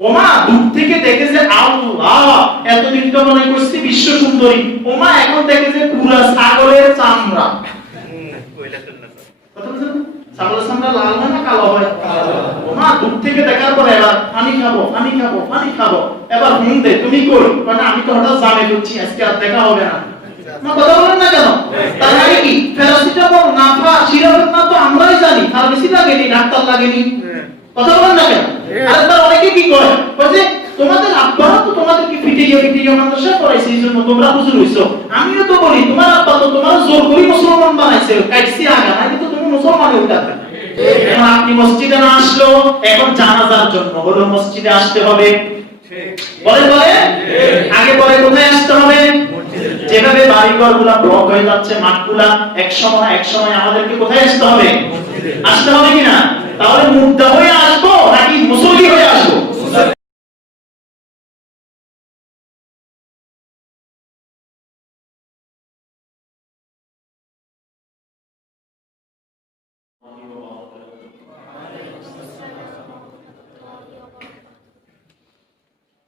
ওমা দূর থেকে দেখে যে আল্লাহ, এতদিন তো মনে করছি বিশ্ব সুন্দরী, ওমা এখন দেখে যে পুরা ছাগলের চামড়া। ছাগলের চামড়া লাল হয় না কালো হয়? ওমা দূর থেকে দেখার পরে এবার পানি খাবো পানি খাবো পানি খাবো, এবার হুম দে তুমি কই, মানে আমি তো হঠাৎ জামে করছি আজকে আর দেখা হবে না। মা কথা বলেন না কেন? তার মানে কি প্যারাসিটামল নাফা সিরাপ না তো আমরাই জানি, ফার্মেসি লাগেনি, ডাক্তার লাগেনি। কথা বলেন না কেন? আরেকবার অনেকে কি করে বলে তোমাদের আব্বারা তো তোমাদেরকে পিটিয়ে মাদ্রাসা পড়াইছে, এইজন্য তোমরা হুজুর হইছো। আমিও তো বলি তোমার আব্বা তো তোমার জোর করে মুসলমান বানাইছে, কাইছি আগা না কিন্তু তুমি মুসলমান হইতাতে। এখন আপনি মসজিদে না আসলো, এখন জানাজার জন্য হলো মসজিদে আসতে হবে। বলে আগে পরে কোথায় আসতে হবে? যেভাবে বাড়িঘরগুলা ব্লক হয়ে যাচ্ছে, মাঠগুলা এক সময় আমাদেরকে কোথায় আসতে হবে? আসতে হবে কিনা? তাহলে মুদ্দা হয়ে আসবো নাকি মুসল্লি হয়ে আসবো?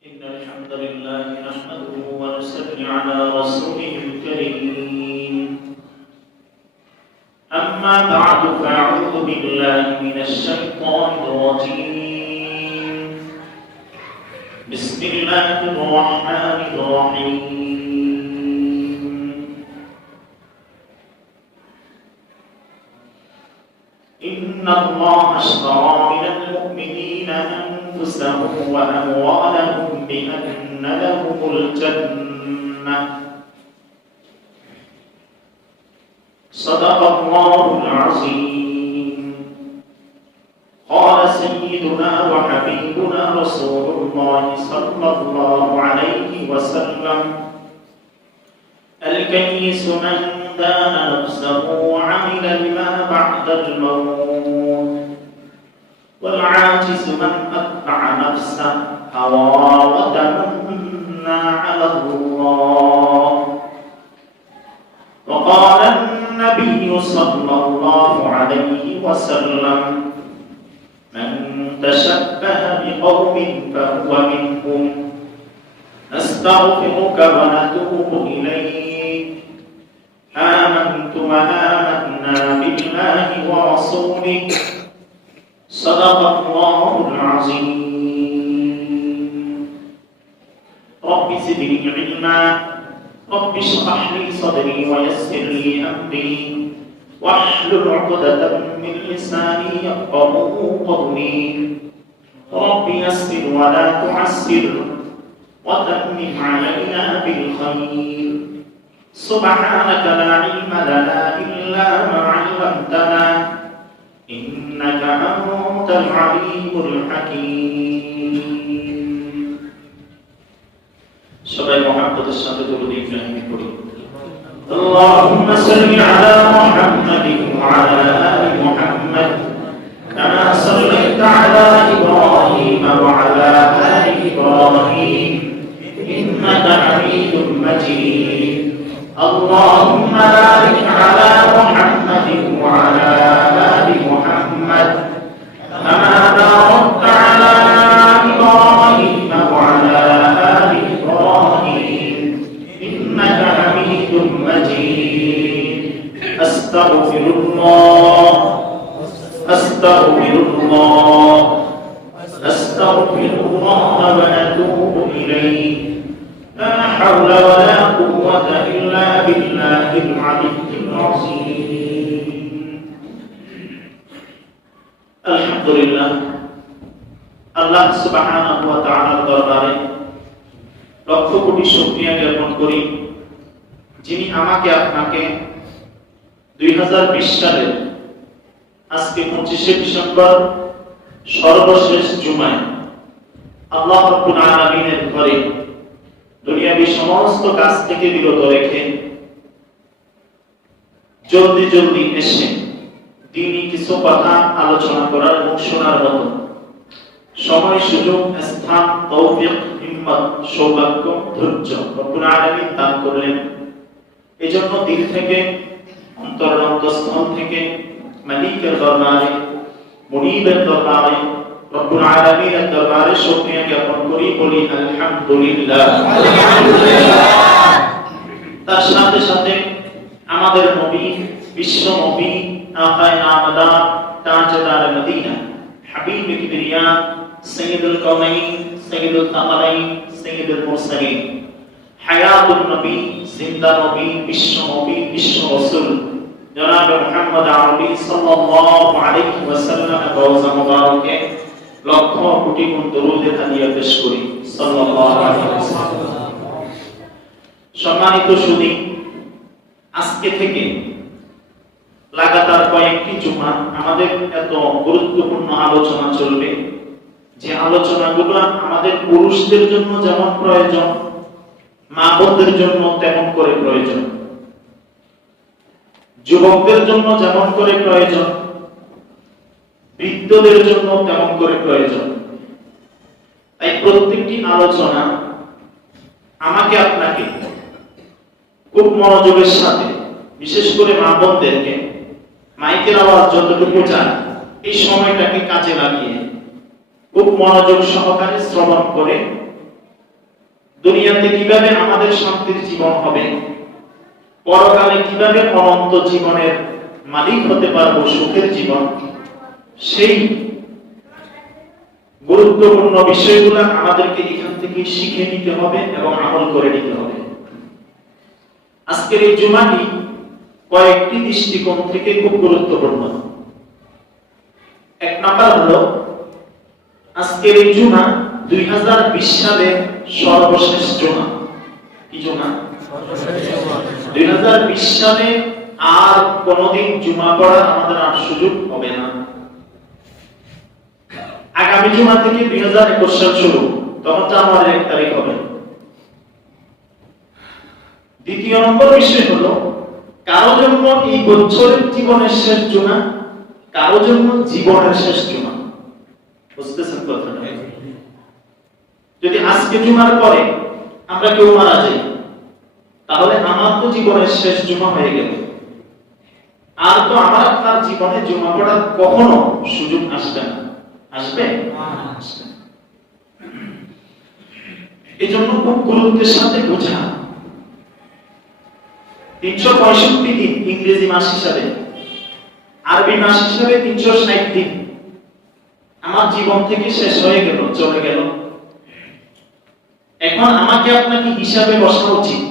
إن الحمد لله نحمده ونصلي على رسوله الكريم. أما بعد فأعوذ بالله من الشيطان الرجيم. بسم الله الرحمن الرحيم. إن الله اشترى من المؤمنين أنفسهم وأموالهم بأن لهم الجنة. صدق الله العظيم. قال سيدنا وحبيبنا رسول الله صلى الله عليه وسلم: الكيس من دان نفسه وعمل لما بعد الموت، والعاجز من أتبع نفسه هوى وتمنى على الله. وقال النبي صلى الله عليه وسلم: من تشبه بقوم فهو منهم. نستغفرك ونتوب إليك. آمنت وآمنا بالله ورسوله. صدق الله العظيم. رب زدني علما. رب اشرح لي صدري ويسر لي أمري واحلل عقدة من لساني يفقهوا قولي. رب يسر ولا تعسر وتمم علينا بالخير. سبحانك لا علم لنا إلا ما علمتنا إنك أنت العليم الحكيم. সবাই মুহাম্মদের সাথে দরুদ ইব্রাহিম পড়ি। اللهم صل على محمد وعلى آل محمد كما صليت على إبراهيم وعلى آل إبراهيم إنك حميد مجيد. اللهم بارك على محمد وعلى آل محمد كما باركت على إبراهيم وعلى آل إبراهيم إنك حميد مجيد. أستغفر الله أستغفر الله أستغفر الله وأتوب إليه. لا حول ولا قوة إلا بالله العلي العظيم. الحمد لله. আল্লাহ সুবহানাহু ওয়া তাআলার দরবারে লক্ষ কোটি শুকরিয়া জ্ঞাপন করি, যিনি আমাকে আপনাকে 2020 সালের আজকে 25শে ডিসেম্বর সর্বশেষ জুমায় আল্লাহ রাব্বুল আলামিনের ঘরে দুনিয়াবি সমস্ত কাজ থেকে বিরত রেখে জলদি এসে দ্বীনি কিছু কথা আলোচনা করার এবং শোনার মতো সময়, সুযোগ, স্থান, তৌফিক, হিম্মত, সৌভাগ্য, ধৈর্য রব্বুল আলামিন দান করলেন। এজন্য দিল থেকে, অন্তরস্থল থেকে মালিকের দরবারে, মুনিবের দরবারে রব্বুল আলামিনের দরবারে শুকরিয়া জ্ঞাপন করি, বলি আলহামদুলিল্লাহ। তার সাথে সাথে আমাদের নবী, বিশ্ব নবী, আকায়ে নামদার, তাজদার মদিনা, হাবিব কিবরিয়া, সাইয়্যিদুল কাওনাইন, সাইয়্যিদুল তাকালাইন, সাইয়্যিদুল মুরসালিন, হায়াতুন নবী, জিন্দা নবী, বিশ্ব নবী, বিশ্ব রাসূল জনাব মুহাম্মদ আরবি সাল্লাল্লাহু আলাইহি ওয়াসাল্লামের রওজা মুবারকে লক্ষ কোটি গুণ দরুদের হাদিয়া পেশ করি সাল্লাল্লাহু আলাইহি ওয়াসাল্লাম। সম্মানিত সুধী, আজকে থেকে লাগাতার কয়েকটি জুমা আমাদের এত গুরুত্বপূর্ণ আলোচনা চলবে, যে আলোচনাগুলো আমাদের পুরুষদের জন্য যেমন প্রয়োজন, মা বোনদের জন্য তেমন করে প্রয়োজন, যুবকদের জন্য যেমন করে প্রয়োজন, বৃদ্ধদের জন্য তেমন করে প্রয়োজন। তাই প্রত্যেকটি আলোচনা আমাকে আপনাকে খুব মনোযোগের সাথে, বিশেষ করে মা বোনদেরকে মাইকের আওয়াজ যতটুকু যায় এই সময়টাকে কাজে লাগিয়ে খুব মনোযোগ সহকারে শ্রবণ করে দুনিয়াতে কিভাবে আমাদের শান্তির জীবন হবে, পরকালে কিভাবে অনন্ত জীবনের মালিক হতে পারবো, সুখের জীবন, সেই গুরুত্বপূর্ণ বিষয়গুলো আমাদেরকে এখান থেকে শিখে নিতে হবে এবং আমল করে নিতে হবে। আজকের এই জুমাটি কয়েকটি দৃষ্টিকোণ থেকে খুব গুরুত্বপূর্ণ। এক নাম্বার হলো, আজকের এই জুমা 2020 সালের সর্বশেষ জুমা। কি জুমা? 2020 সালে আর কোনদিন জুমা পড়ার আমাদের আর সুযোগ হবে না। আগামী জুমা থেকে 2021 সাল শুরু, তখন জানুয়ারির 1 তারিখ হবে। দ্বিতীয় নম্বর বিষয় হলো, কারো জন্য এই বছরের জীবনের শেষ জুমা, কারো জন্য জীবনের শেষ জুমা। বুঝতেছেন কথাটা? যদি আজকে জুমার পরে আমরা কেউ মারা যাই, তাহলে আমার তো জীবনের শেষ জুমা হয়ে গেল, আর তো আমার আপনার জীবনে জুমা পড়ার কখনো সুযোগ আসবে না। আসবে? এই জন্য খুব গুরুত্বের সাথে বোঝা। 365 দিন ইংরেজি মাস হিসাবে, আরবি মাস হিসাবে 360 দিন আমার জীবন থেকে শেষ হয়ে গেল, চলে গেল। এখন আমাকে আপনাকে হিসাবে বসা উচিত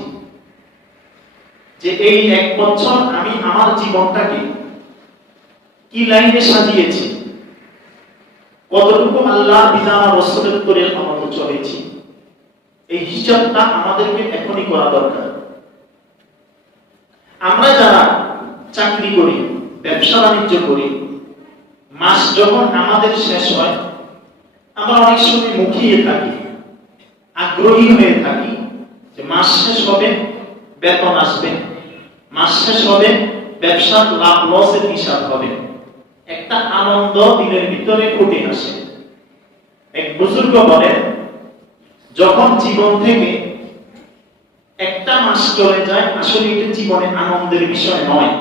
যে এই 1 বছর আমি আমার জীবনটাকে কি লাইনে সাজিয়েছি, কতটুকু আল্লাহর বিধান আর রাসূলের তরিকা মতো চলেছি, এই হিসাবটা আমাদেরকে এখনই করা দরকার। আমরা যারা চাকরি করি, ব্যবসা বাণিজ্য করি, মাস যখন আমাদের শেষ হয়, আমরা অনেক সময় মুখিয়ে থাকি, আগ্রহী হয়ে থাকি যে মাস শেষ হবে, বেতন আসবে, মাস শেষ হবে, ব্যবসার লাভ লসের হিসাব হবে, একটা আনন্দ দিনের ভিতরে ফুটে আসে। এক বুজুর্গ বলেন, যখন জীবন থেকে একটা মাস চলে যায়, আসলে এটা জীবনের আনন্দের বিষয় নয়,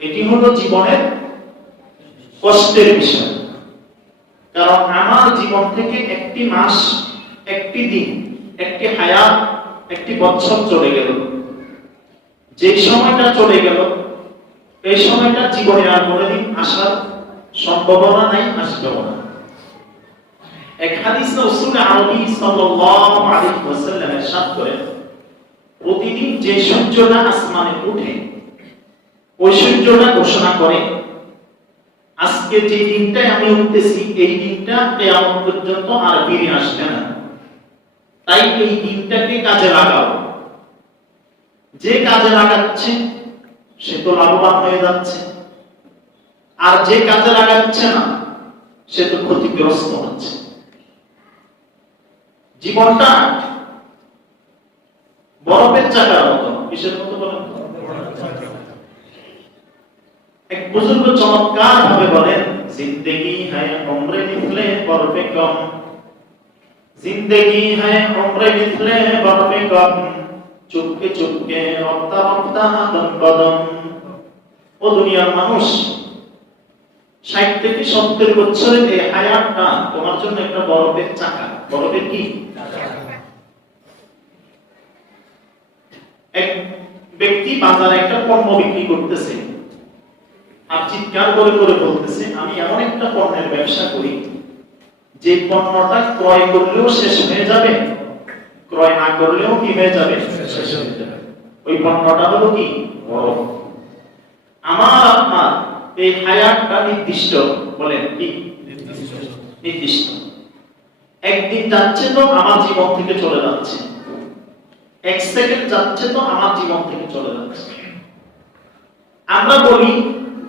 এটি হলো জীবনের কষ্টের বিষয়। কারণ আমার জীবন থেকে একটি মাস, একটি দিন, একটি হায়াত, একটি বছর চলে গেল। যে সময়টা চলে গেল, এই সময়টা জীবনে আর কোনোদিন আসার সম্ভাবনা নাই, আসবেও না। এক হাদিসে রাসূল আরবি সাল্লাল্লাহু আলাইহি ওয়াসাল্লাম ইরশাদ করেন, প্রতিদিন যে সূর্যটা আসমানে ওঠে, ওই সূর্যটা ঘোষণা করে আজকে যে দিনটায় আমি উঠতেছি, এই দিনটা কিয়ামত পর্যন্ত আর ফিরে আসবে না। তাই এই দিনটাকে কাজে লাগাও। যে কাজে লাগাচ্ছে সে তো লাভবান হয়ে যাচ্ছে, আর যে কাজে লাগাচ্ছে না সে তো ক্ষতিগ্রস্ত হচ্ছে। জীবনটা বরফের চাকার মতো। কিসের মতো বলেন? এক বুজুর্গ চমৎকার ভাবে বলেন, জিন্দেগি হ্যায় উমরে মিথলে বরফে কম, জিন্দেগি হ্যায় উমরে মিথলে বরফে কম, চুপকে চুপকে রফতা রফতা কদম কদম। ও দুনিয়ার মানুষ, 60 থেকে 70 বছরের এই হায়াতটা তোমার জন্য একটা বরফের চাকা। বরফের কি এক ব্যক্তি বাজারে একটা পণ্য বিক্রি করতেছে, আর চিৎকার করে করে বলতেছে, আমি এমন একটা পণ্যের ব্যবসা করি যে পণ্যটা ক্রয় করলেও শেষ হয়ে যাবে, ক্রয় না করলেও কি হয়ে যাবে, শেষ হয়ে যাবে। ওই পণ্যটা হলো কি? বরফ। আমার আপনার এই হায়াতটা নির্দিষ্ট, বলেন কি নির্দিষ্ট। একদিন যাচ্ছে তো আমার জীবন থেকে চলে যাচ্ছে, এক সেকেন্ড যাচ্ছে তো আমার জীবন থেকে চলে যাচ্ছে। আমরা বলি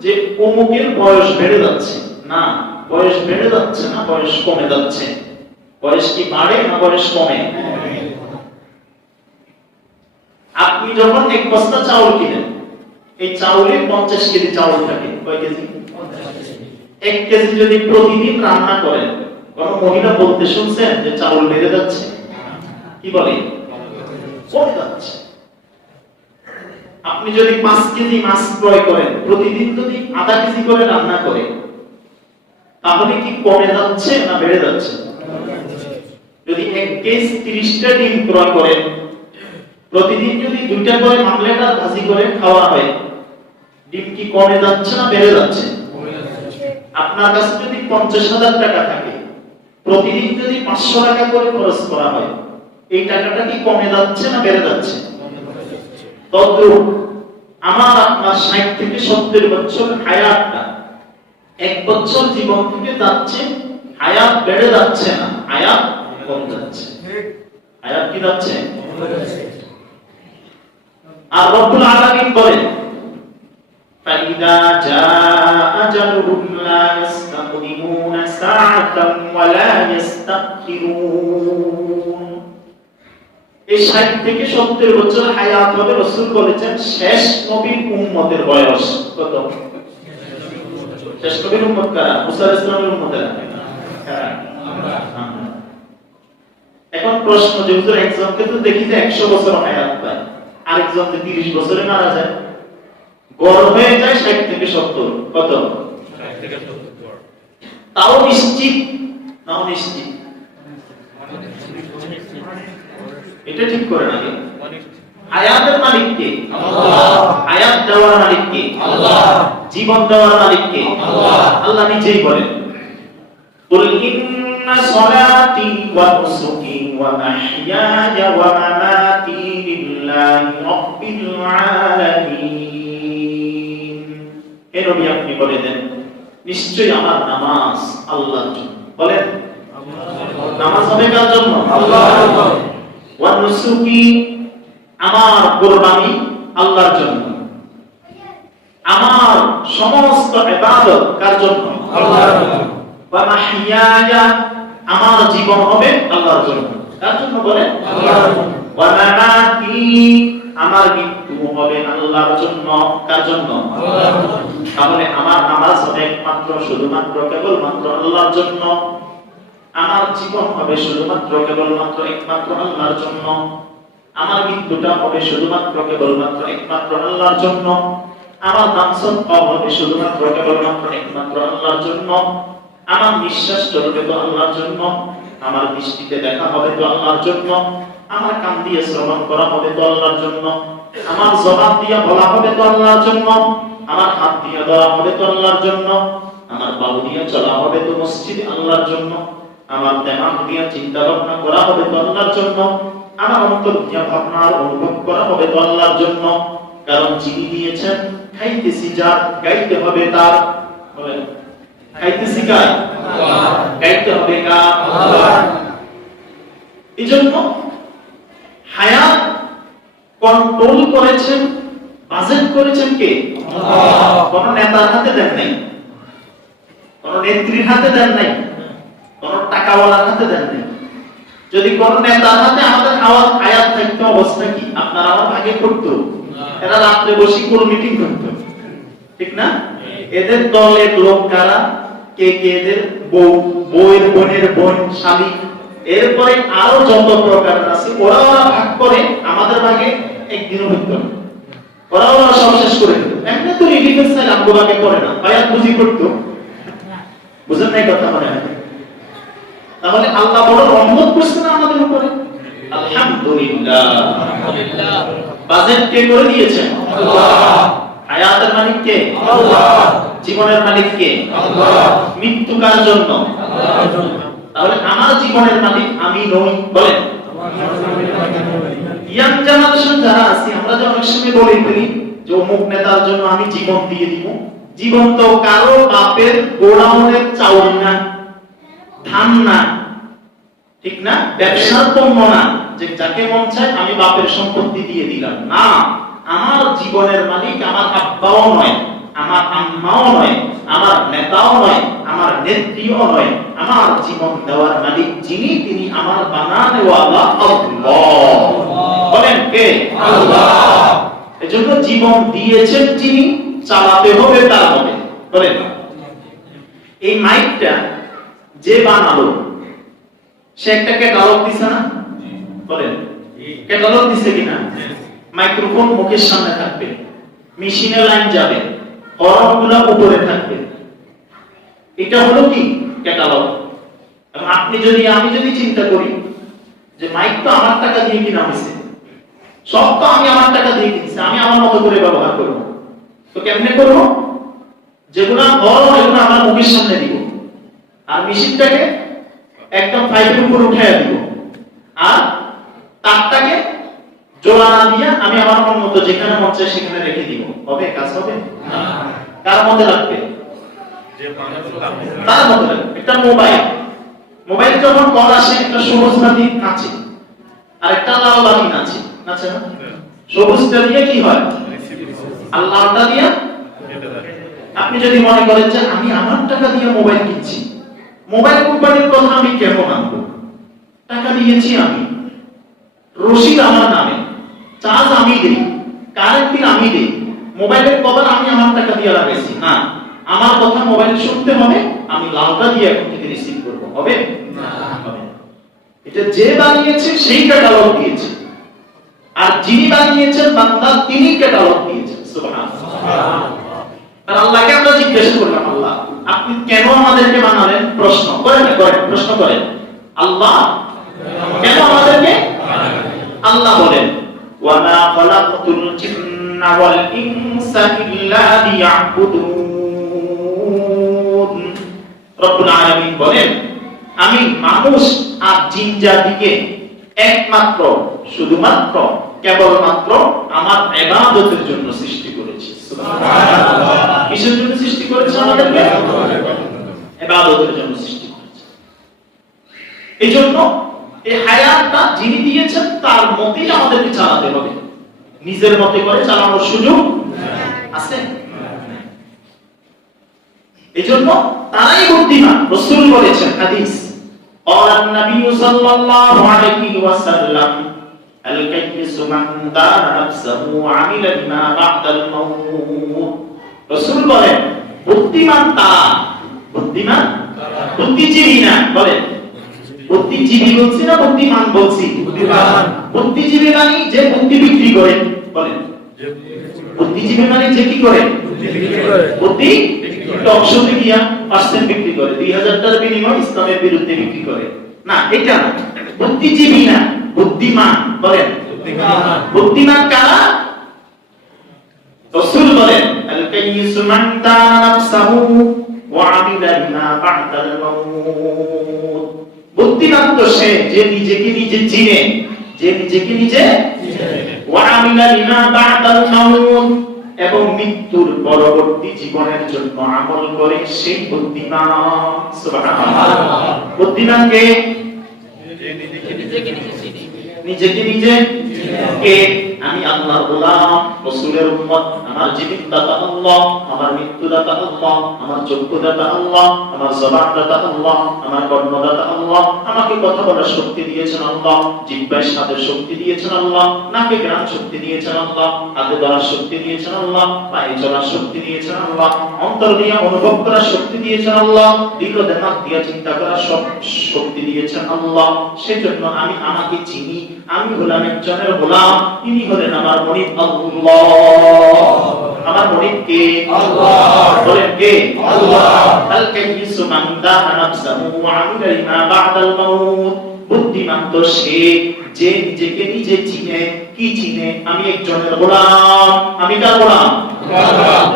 যে অমুকের বয়স বেড়ে যাচ্ছে, না, বয়স বেড়ে যাচ্ছে না, বয়স কমে যাচ্ছে। বয়স কি বাড়ে না বয়স কমে? আপনি যখন এক বস্তা চাউল কিনেন, এই চাউলে 50 কেজি চাউল থাকে। কয় কেজি? 1 কেজি যদি প্রতিদিন রান্না করেন, কোন মহিলা বলতে শুনছেন যে চাউল বেড়ে যাচ্ছে? কি বলে? কমে যাচ্ছে। আপনি যদি 5 কেজি মাছ ক্রয় করেন, প্রতিদিন যদি আধা কেজি করে রান্না করেন, তাহলে কি কমে যাচ্ছে না বেড়ে যাচ্ছে? যদি 1 কেজি 30টা ডিম ক্রয় করেন, প্রতিদিন যদি 2টা করে মামলেট আর ভাজি করে খাওয়া হয়, ডিম কি কমে যাচ্ছে না বেড়ে যাচ্ছে? আপনার কাছে যদি 50,000 টাকা থাকে, প্রতিদিন যদি 500 টাকা করে খরচ করা হয়, এই টাকাটা কি কমে যাচ্ছে না বেড়ে যাচ্ছে? তদ্রূপ আমার আপনার 60 থেকে 70 বছর হায়াতটা 1 বছর জীবন থেকে যাচ্ছে, হায়াত বেড়ে যাচ্ছে না, হায়াত কমে যাচ্ছে। হায়াত কি যাচ্ছে? আর রব্বুল আলামিন বলেন, فَإِذَا جَاءَ أَجَلُهُمْ لَا يَسْتَقْدِمُونَ سَاعَةً وَلَا يَسْتَأْخِرُونَ। এই 60 থেকে 70 বছর হায়াত হবে, রাসূল বলেছেন শেষ নবীর উম্মতের বয়স কত? শেষ নবীর উম্মত কারা? মুসা আলাইহিস সালামের উম্মতেরা কারা? আমরা। এখন প্রশ্ন, যে হুজুর একজনকে তো দেখি যে 100 বছর হায়াত পায়, আরেকজন যে 30 বছরে মারা যায়, গড় হয়ে যায় 60 থেকে 70, কত? 60 থেকে 70। তাও নিশ্চিত নাও নিশ্চিত? এটা ঠিক করে নাকি? হায়াতের মালিক কে? আল্লাহ। হায়াত দেওয়ার মালিক কে? আল্লাহ। জীবন দেওয়ার মালিক কে? আল্লাহ। আল্লাহ নিজেই বলেন, কুল ইন্না সলাতি ওয়া নুসুকি ওয়া মাহইয়ায়া ওয়া মামাতি লিল্লাহি রাব্বিল আলামিন। হে নবী, আপনি বলে দেন, নিশ্চয়ই আমার নামাজ আল্লাহর জন্য। বলেন, নামাজ হবে কার জন্য? আল্লাহর জন্য। ওয়া নুসুকি, আমার কুরবানি আল্লাহর জন্য। আমার সমস্ত ইবাদত কার জন্য? আল্লাহর জন্য। ওয়া মাহইয়ায়া, আমার জীবন হবে আল্লাহর জন্য। কার জন্য? বলেন, আল্লাহর জন্য। ওয়া মামাতি, আমার মৃত্যু হবে আল্লাহর জন্য। কার জন্য? আল্লাহর জন্য। তাহলে আমার নামাজ হবে একমাত্র শুধুমাত্র কেবলমাত্র আল্লাহর জন্য। আমার জীবন হবে শুধুমাত্র কেবলমাত্র একমাত্র আল্লাহর জন্য। আমার মৃত্যুটা হবে শুধুমাত্র কেবলমাত্র একমাত্র আল্লাহর জন্য। আমার দান সদকা হবে শুধুমাত্র কেবলমাত্র একমাত্র আল্লাহর জন্য। আমার নিঃশ্বাস চলবে তো আল্লাহর জন্য। আমার দৃষ্টিতে দেখা হবে তো আল্লাহর জন্য। আমার কান দিয়ে শ্রবণ করা হবে তো আল্লাহর জন্য। আমার জবান দিয়ে বলা হবে তো আল্লাহর জন্য। আমার হাত দিয়ে ধরা হবে তো আল্লাহর জন্য। আমার বাহু দিয়ে চলা হবে তো মসজিদে আল্লাহর জন্য। আমার দিমাগ দিয়ে চিন্তা ভাবনা করা হবে তো আল্লাহর জন্য। আমার অন্তর দিয়ে ভাবনা আর অনুভব করা হবে তো আল্লাহর জন্য। কারণ যিনি দিয়েছেন, খাইতেছি যার, গাইতে হবে তার। বলেন, খাইতেছি কার? আল্লাহ। গাইতে হবে কার? আল্লাহ। এজন্য হায়াত কন্ট্রোল করেছেন, বাজেট করেছেন কে? আল্লাহ। কোন নেতার হাতে দেন নাই, কোন নেত্রীর হাতে দেন নাই, কোন টাকাওয়ালার হাতে দেন নাই। যদি কোন নেতার হাতে আমাদের হায়াত থাকতো, অবস্থা কি? আপনারা আমার ভাগে করতো, এরা রাত্রে বসে কোন মিটিং করতো, ঠিক না? এদের দলের লোক কারা? কে কে? এদের বউ, বউয়ের বোনের বোন, স্বামী, এরপরে আরো যত প্রকার আছে, ওরা ভাগ করে, আমাদের ভাগে একদিনও হইতো না। ওরা সব শেষ করে দিত। এমনি তো রিলিফের সাইড আমগো ভাগে করে না, হায়াত বুঝি করতো। বুঝেন নাই কথা মনে হয়? তাহলে আল্লাহ বড় রহমত করছেন আমাদের উপরে। আলহামদুলিল্লাহ। বাজেট কে করে দিয়েছেন? আল্লাহ। হায়াতের মালিক কে? আল্লাহ। জীবনের মালিক কে? আল্লাহ। মৃত্যু কার জন্য? আল্লাহর জন্য। তাহলে আমার জীবনের মালিক আমি নই, বলেন। ইয়াং জেনারেশন যারা আছে, আমরা যে অনেক সময় বলে ফেলি যে অমুক নেতার জন্য আমি জীবন দিয়ে দিব। জীবন তো কারো বাপের গোডাউনের চাউল না, ধান না, ঠিক না? ব্যবসার পণ্য না যে যাকে মন চায় আমি বাপের সম্পত্তি দিয়ে দিলাম। না, আমার জীবনের মালিক আমার আব্বাও নয়, আমার আম্মাও নয়, আমার নেতাও নয়, আমার নেত্রীও নয়। আমার জীবন দেওয়ার মালিক যিনি, তিনি আমার বানানেওয়ালা আল্লাহ। বলেন কে? আল্লাহ। এজন্য জীবন দিয়েছেন যিনি, চালাতে হবে তার হবে। বলেন, এই মাইকটা যে বানালো সে একটা ক্যাটালগ দিছে না? বলেন, ক্যাটালগ দিছে কিনা? মাইক্রোফোন মুখের সামনে থাকবে, মেশিনে লাইন যাবে, হর্নগুলো উপরে থাকবে। এটা হলো কি? ক্যাটালগ। আপনি যদি, আমি যদি চিন্তা করি যে মাইক তো আমার টাকা দিয়ে কিনা হয়েছে, সব তো আমি আমার টাকা দিয়ে কিনছি, আমি আমার মতো করে ব্যবহার করব, তো কেমনে করব? যেগুলো হর্ন এগুলো আমার মুখের সামনে দিব, আর মেশিনটাকে একদম পাইপের উপর উঠাইয়া দিব, আর তারটাকে জোড়া না দিয়ে আমি আমার মন মতো যেখানে মন চায় সেখানে রেখে দিব। হবে? কাজ হবে? না। কার মধ্যে রাখবে? তার মধ্যে রাখবে। একটা মোবাইল, মোবাইল যখন কল আসে একটা সবুজ বাতি নাচে আর একটা লাল বাতি নাচে, নাচে না? সবুজটা দিয়ে কি হয়? আর লালটা দিয়ে। আপনি যদি মনে করেন যে আমি আমার টাকা দিয়ে মোবাইল কিনছি, মোবাইল কোম্পানির কথা আমি কেন মানব? টাকা দিয়েছি আমি, রসিদ আমার নামে, চার্জ আমি দেই, কারেন্ট বিল আমি দেই, মোবাইলের কভার আমি আমার টাকা দিয়ে লাগাইছি। না, আমার কথা মোবাইল শুনতে হবে, আমি লালটা দিয়ে এখন থেকে রিসিভ করব। হবে? না। হবে। এটা যে বানিয়েছে সেই ক্যাটালগ দিয়েছে, আর যিনি বানিয়েছেন বান্দা তিনি ক্যাটালগ দিয়েছেন। সুবহানাল্লাহ। আর আল্লাহকে আমরা জিজ্ঞাসা করলাম, আল্লাহ আপনি কেন আমাদেরকে বানালেন? প্রশ্ন করেন না? করেন, প্রশ্ন করেন। আল্লাহ কেন আমাদেরকে? আল্লাহ বলেন, ওয়া মা খালাকতুল জিন্না ওয়াল ইনসা ইল্লা লিয়াবুদুন। রব্বুল আলামিন বলেন, আমি মানুষ আর জিন জাতিকে একমাত্র, শুধুমাত্র, কেবলমাত্র আমার ইবাদতের জন্য সৃষ্টি করেছি। সুবহানাল্লাহ। কিসের জন্য সৃষ্টি করেছে আমাদেরকে? ইবাদতের জন্য সৃষ্টি করেছে। এইজন্য এই হায়াতটা যিনি দিয়েছেন তার মতেই আমাদেরকে চালাতে হবে, নিজের মতে করে চালানোর সুযোগ আছে? এইজন্য তারাই বুদ্ধিমান। রাসূল বলেছেন, হাদিস, قال النبي صلى الله عليه وسلم الكيس من دان نفسه وعمل بما بعد الموت। রাসূল বলেন, বুদ্ধিমান তারা, বুদ্ধিমান বুদ্ধিজীবী না। বলেন, বুদ্ধিজীবী বলছি না বুদ্ধিমান বলছি? বুদ্ধিমান। বুদ্ধিজীবী মানে যে বুদ্ধি বিক্রি করে। বলেন, বুদ্ধিজীবী মানে যে কি করে? বুদ্ধি টকশোতে গিয়া পার্সেন্ট বিক্রি করে, 2000 টাকার বিনিময়ে ইসলামের বিরুদ্ধে বিক্রি করে। না, এটা না। বুদ্ধিজীবী না, বুদ্ধিমান। বলেন, বুদ্ধিমান কারা? রাসূল বলেন, আল কাইয়িসু মান দানা নাফসাহু ওয়া আমিলা বিমা বা'দাল মাউত। বুদ্ধিমান তো সে যে নিজেকে নিজে চিনে, যে নিজেকে নিজে ওয়া আমিলা বিমা বা'দাল মাউত, এবং মৃত্যুর পরবর্তী জীবনের জন্য আমল করে, সেই বুদ্ধিমান। সুবহানাল্লাহ। বুদ্ধিমান কে? নিজেকে নিজে কে? আমি আল্লাহর গোলাম, রাসূলের উম্মত, আমার জীবনদাতা আল্লাহ, আমার মৃত্যুদাতা আল্লাহ, আমার চক্ষুদাতা আল্লাহ, আমার জবানদাতা আল্লাহ, আমার কর্ণদাতা আল্লাহ। আমাকে কথা বলার শক্তি দিয়েছেন আল্লাহ, জিহ্বায় স্বাদের শক্তি দিয়েছেন আল্লাহ, নাকে ঘ্রাণ শক্তি দিয়েছেন আল্লাহ, হাতে ধরার শক্তি দিয়েছেন আল্লাহ, পায়ে চলার শক্তি দিয়েছেন আল্লাহ, অন্তর দিয়ে অনুভব করার শক্তি দিয়েছেন আল্লাহ, দিল দিমাগ দিয়ে চিন্তা করার শক্তি দিয়েছেন আল্লাহ। সেজন্য আমি আমাকে চিনি, আমি হলাম একজনের গোলাম, তিনি হলেন আমার মনিব আল্লাহ। আমার মুরিদ কে? আল্লাহ। বলেন কে? আল্লাহ। আল কাইয়িসু মান দানা নাফসাহু ওয়া আমিলা লিমা বা'দাল মাউত। বুদ্ধিমান তো সে যে নিজেকে নিজে চিনে। কি চিনে? আমি একজনের গোলাম। আমি কার গোলাম?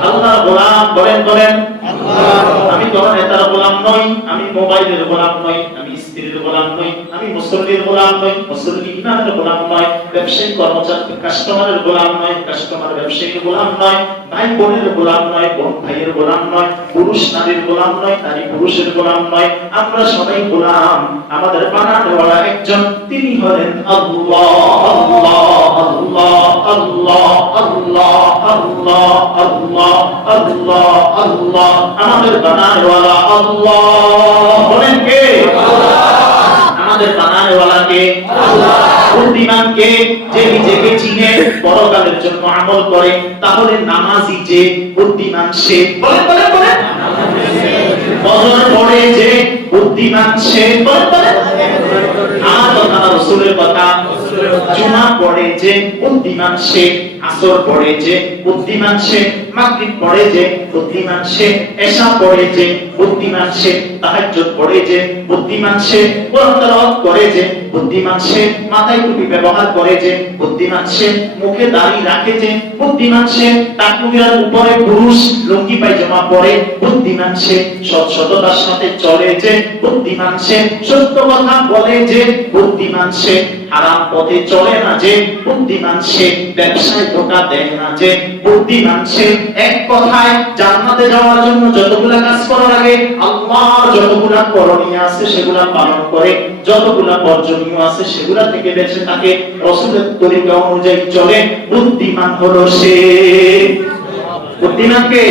আল্লাহর গোলাম। বলেন বলেন আমি কোন নেতার গোলাম নই, আমি মোবাইলের গোলাম নই, আমি স্ত্রীর গোলাম নই, আমি মুসল্লির গোলাম নই, মুসল্লি ইমামের গোলাম নই, ব্যবসায়ী কর্মচারী কাস্টমারের গোলাম নই, কাস্টমার ব্যবসায়ীর গোলাম নয়, ভাই বোনের গোলাম নয়, বোন ভাইয়ের গোলাম নয়, পুরুষ নারীর গোলাম নয়, নারী পুরুষের গোলাম নয়, আমরা সবাই গোলাম। আমাদের বানানোওয়ালা একজন, তিনি হলেন আল্লাহ। আল্লাহ আল্লাহ আল্লাহ আল্লাহ আল্লাহ আল্লাহ আল্লাহ আল্লাহ। আমাদের বানানোওয়ালা আল্লাহ। বলেন কে? আমাদের বানানোওয়ালা কে? আল্লাহ। বুদ্ধিমান কে? যে নিজেকে চিনে, পরকালের জন্য আমল করে। তাহলে নামাজি যে, বুদ্ধিমান সে। বলেন বলেন বলেন ফজর পড়ে যে, বুদ্ধিমান সে। বলেন বলেন আমার কথা না রাসূলের কথা। জুমা পড়ে যে, বুদ্ধিমান সে। আসর পড়ে যে, বুদ্ধিমান সে। মাগরিব পড়ে যে, বুদ্ধিমান সে। এশা পড়ে যে, বুদ্ধিমান সে। তাহাজ্জুদ পড়ে যে, বুদ্ধিমান সে। কোরআন তেলাওয়াত করে যে, বুদ্ধিমান সে। মাথায় টুপি ব্যবহার করে যে, বুদ্ধিমান সে। মুখে দাড়ি রাখে যে, বুদ্ধিমান সে। টাকনুর উপরে পুরুষ লুঙ্গি পায়জামা পরে, বুদ্ধিমান সে। সৎসততার সাথে চলে যে, বুদ্ধিমান সে। সত্য কথা বলে যে, বুদ্ধিমান সে। হারাম পথে চলে না যে, বুদ্ধিমান সে। ব্যবসায় ধোঁকা দেয় না যে, বুদ্ধিমান সে। এক কথায় জান্নাতে যাওয়ার জন্য যতগুলা কাজ করা লাগে, আল্লাহর যতগুলা করণীয় আছে সেগুলা পালন করে, যতগুলা বর্জনীয় আছে সেগুলা থেকে বেঁচে থাকে, রাসূলের তরিকা অনুযায়ী চলে, বুদ্ধিমান হলো সে। বুদ্ধিমান কে?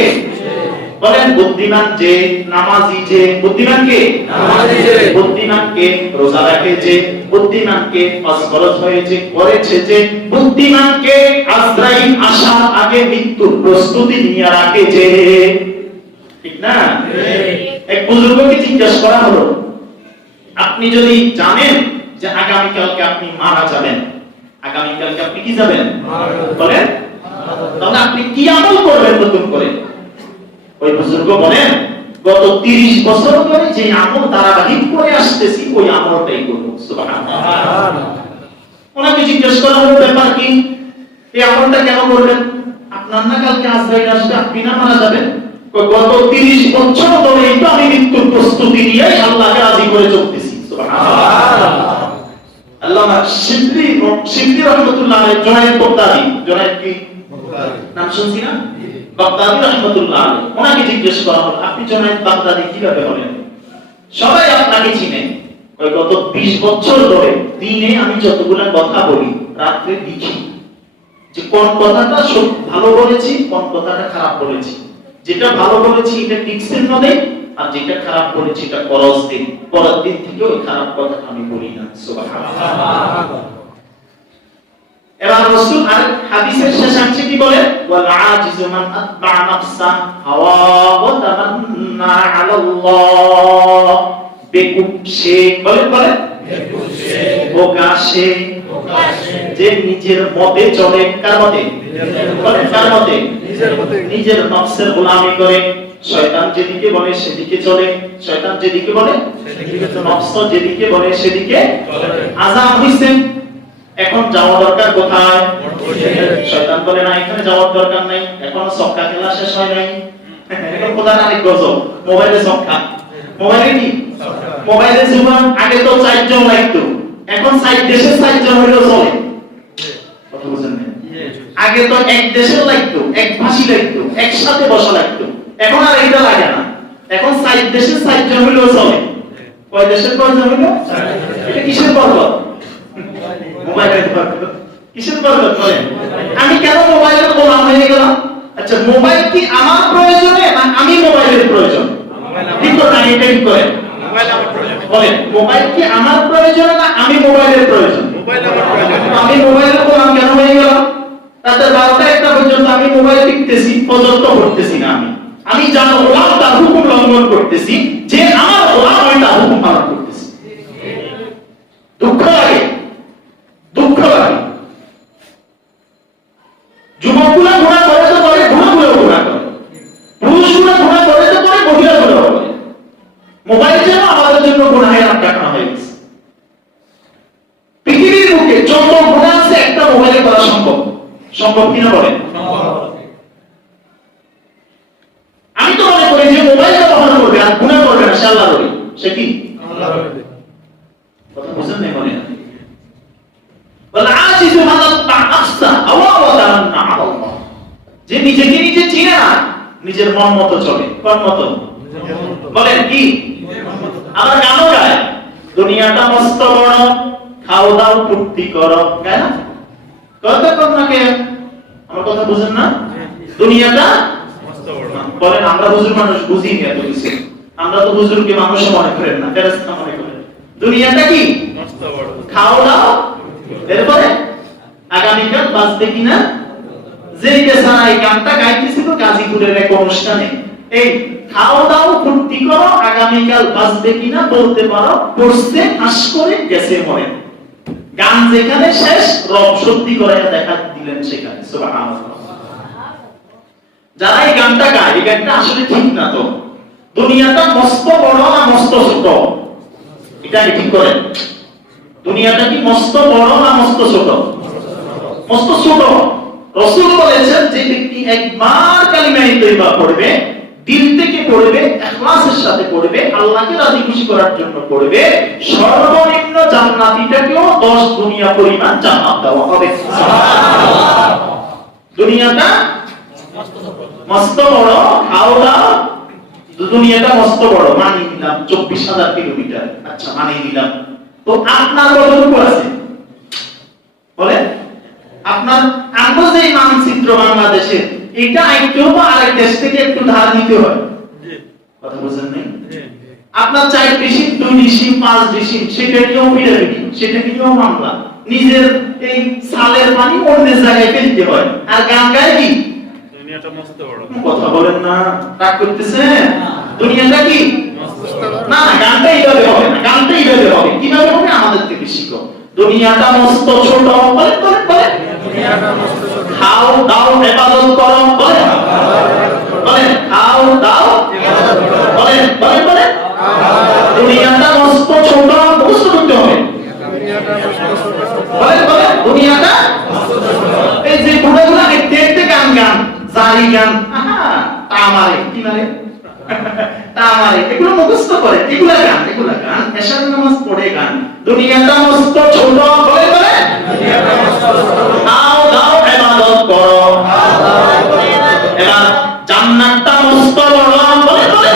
বলেন বুদ্ধিমান যে, নামাজি যে। বুদ্ধিমান কে? নামাজি যে। বুদ্ধিমান কে? রোজা রাখে যে। বুদ্ধিমান কে? হজ ফরজ হয়েছে করেছে যে। বুদ্ধিমান কে? আজরাইল আসার আগে মৃত্যুর প্রস্তুতি নিয়ে রাখে যে। ঠিক না? এক বুজুর্গকে জিজ্ঞাসা করা হলো, আপনি যদি জানেন যে আগামীকালকে আপনি মারা যাবেন, আগামীকালকে আপনি কি যাবেন? বলেন তাহলে আপনি কি আমল করবেন নতুন করে? ওই বুজুর্গ বলেন, গত 30 বছর ধরে যে আমল ধারাবাহিক করে আসতেছি ওই আমলটাই করব। সুবহানাল্লাহ। ওনাকে জিজ্ঞেস করা হলো, ব্যাপার কি? এই আমলটা কেন করবেন? আপনার না কালকে আজরাইল আসবে, আপনি না মারা যাবেন? গত 30 বছর ধরে তো আমি মৃত্যুর প্রস্তুতি নিয়ে আল্লাহকে রাজি করে চলতেছি। সুবহানাল্লাহ। আল্লামা শিবলি রাহমাতুল্লাহ আলাইহি জোনায়েদ বাগদাদি, জোনায়েদ কি নাম শুনছি না? বাগদাদি রাহমাতুল্লাহ আলাইহি, ওনাকে জিজ্ঞেস করা হলো, আপনি জোনায়েদ বাগদাদি কিভাবে হলেন? সবাই আপনাকে চিনে। ওই গত 20 বছর ধরে দিনে আমি যতগুলা কথা বলি, রাতে লিখি যে কোন কথাটা সব ভালো বলেছি, কোন কথাটা খারাপ বলেছি। যেটা ভালো বলেছি এটা টিকসের মধ্যে, আর যেটা খারাপ বলেছি এটা করজ দিন। পরের দিন থেকে ওই খারাপ কথাটা আমি বলি না। সুবহানাল্লাহ। এবার রাসূল আর হাদিসের শেষাংশে কি বলে? ওয়াল আজিজু মান আতবা নাফসা হাওয়া ওয়া তামান্না আলাল্লাহ। বেকুব সে, বলেন বলেন বেকুব সে, বোকা সে, যে নিজের মতে চলে। কার মতে? বলেন কার মতে? নিজের মতে। নিজের নফসের গোলামি করে। শয়তান যেদিকে বলে সেদিকে চলে, শয়তান যেদিকে বলে সেদিকে চলে, নফস যেদিকে বলে সেদিকে চলে। আযাব হইছে, এখন যাওয়া দরকার কোথায়? শয়তান বলে না এখানে যাওয়ার দরকার নাই, এখন সক্কা খেলা শেষ হয় নাই। এখন কোথায় আরেক গজব, মোবাইলে সক্কা। মোবাইলে কি? মোবাইলে জীবন আগে তো 4 জন লাগতো, এখন 4 দেশের 4 জন হইলো চলে। কথা বুঝেন না? আগে তো এক দেশের লাগতো, এক ভাষী লাগতো, একসাথে বসা লাগতো, এখন আর এটা লাগে না, এখন 4 দেশের 4 জন হইলো চলে। কয় দেশের কয় জন হইলো? এটা কিসের বরকত? মোবাইলের বরকত। কিসের বরকত বলেন? আমি কেন মোবাইলের গোলাম হয়ে গেলাম? আচ্ছা, মোবাইল কি আমার প্রয়োজনে না আমি মোবাইলের প্রয়োজন? ঠিক তো না? এটা কি করেন? মোবাইল আমার প্রয়োজন। বলেন মোবাইল কি আমার প্রয়োজন না আমি মোবাইলের প্রয়োজন? মোবাইল আমার প্রয়োজন। আমি মোবাইলের গোলাম কেন হয়ে গেলাম? রাতে 12টা 1টা পর্যন্ত আমি মোবাইল টিপতেছি, পর্যন্ত করতেছি না। আমি যার গোলাম তার হুকুম লঙ্ঘন করতেছি, যে আমার গোলাম আমি তার হুকুম পালন করতেছি। দুঃখ লাগে, দুঃখ লাগে। যুবকগুলা ঘোরা করে তো করে, ঘোরাগুলো মোবাইলে করা সম্ভব, সম্ভব কিনা বলেন? আমি তো মনে করি যে মোবাইল ব্যবহার করবে আর গুনাহ করবে না, সে আল্লাহর ওলি। সে কি? আল্লাহর ওলি। কথা বুঝেন না মনে? والعاجز هذا الأقصى أواضعنا على الله যে নিজেকে নিজে চিনে না, নিজের মন মতো চলে। কোন মতো? বলেন কি? আবার গানও গায়, দুনিয়াটা মস্ত বড়, খাও দাও ফুর্তি করো, গায় না? কতক্ষণ নাকি আমার কথা বুঝেন না? দুনিয়াটা মস্ত বড়। বলেন আমরা হুজুর মানুষ বুঝি না এত কিছু। আমরা তো হুজুরকে মানুষ মনে করেন না, ফেরেশতা মনে করেন। দুনিয়াটা কি? মস্ত বড়, খাও দাও। এরপরে আগামীকাল বাঁচবে কিনা, যে বেচারা এই গানটা গাইতেছিল গাজীপুরের এক অনুষ্ঠানে, এই খাও দাও ফুর্তি করো, আগামীকাল বাঁচবে কিনা বলতে পারো, পড়ছে হাস করে গেছে মরে। গান যেখানে শেষ, রব সত্যি করে দেখা দিলেন সেখানে। সুবহানাল্লাহ। যারা এই গানটা গায়, এই গানটা আসলে ঠিক না। তো দুনিয়াটা মস্ত বড় না মস্ত ছোট, এটা ঠিক করেন। দুনিয়াটা কি মস্ত বড় না মস্ত ছোট? মস্ত ছোট। রাসূল বলেছেন যে ব্যক্তি একবার কালিমা তাইয়্যিবা পড়বে, দিল থেকে পড়বে, ইখলাসের সাথে পড়বে, আল্লাহকে রাজি খুশি করার জন্য পড়বে, সর্বনিম্ন জান্নাতীটাকেও 10 দুনিয়া পরিমাণ জান্নাত দেওয়া হবে। সুবহানাল্লাহ। দুনিয়াটা মস্ত বড়, খাও দাও, দুনিয়াটা মস্ত বড়, মানি নিলাম 24,000 কিলোমিটার। আচ্ছা মানি নিলাম, তো আপনার কতটুকু আছে বলেন? আপনার আমরা যে মানচিত্র বাংলাদেশের, এটা একটু বা আরেক দেশ থেকে একটু ধার নিতে হয়। কথা বুঝেন নাই? আপনার 4 ডিসিম 2 ডিসিম 5 ডিসিম, সেটা নিয়েও বিড়াবিড়ি, সেটা নিয়েও মামলা, নিজের এই সালের পানি অন্য জায়গায় ফেলতে হয়। আর গান গায় কি? দুনিয়াটা মস্ত বড়। কথা বলেন না, রাগ করতেছেন? দুনিয়াটা কি মস্ত বড়? না না, গানটা এইভাবে হবে না, গানটা এইভাবে হবে। কিভাবে হবে? আমাদের থেকে শিখো। দুনিয়াটা মস্ত ছোট, বলেন বলেন বলেন। দুনিয়াটা মস্ত ছোট, খাও দাও ইবাদত করো, বলেন বলেন, খাও দাও ইবাদত করো, বলেন বলেন বলেন। দুনিয়াটা মস্ত ছোট, মুখস্থ করতে হবে। দুনিয়াটা মস্ত ছোট, বলেন বলেন। দুনিয়াটা মস্ত ছোট। এই যে বুড়াগুলা দেখতে গান গান, জারি গান, তা আমারে কি মানে তা আমারে, এগুলো মুখস্থ করে, এগুলা গান, এগুলা গান, এশার নামাজ পড়ে গান। দুনিয়াটা মস্ত ছোট, বলে বলে। দুনিয়াটা মস্ত ছোট, খাও দাও ইবাদত করো। এবার জান্নাতটা মস্ত বড়, বলে বলে।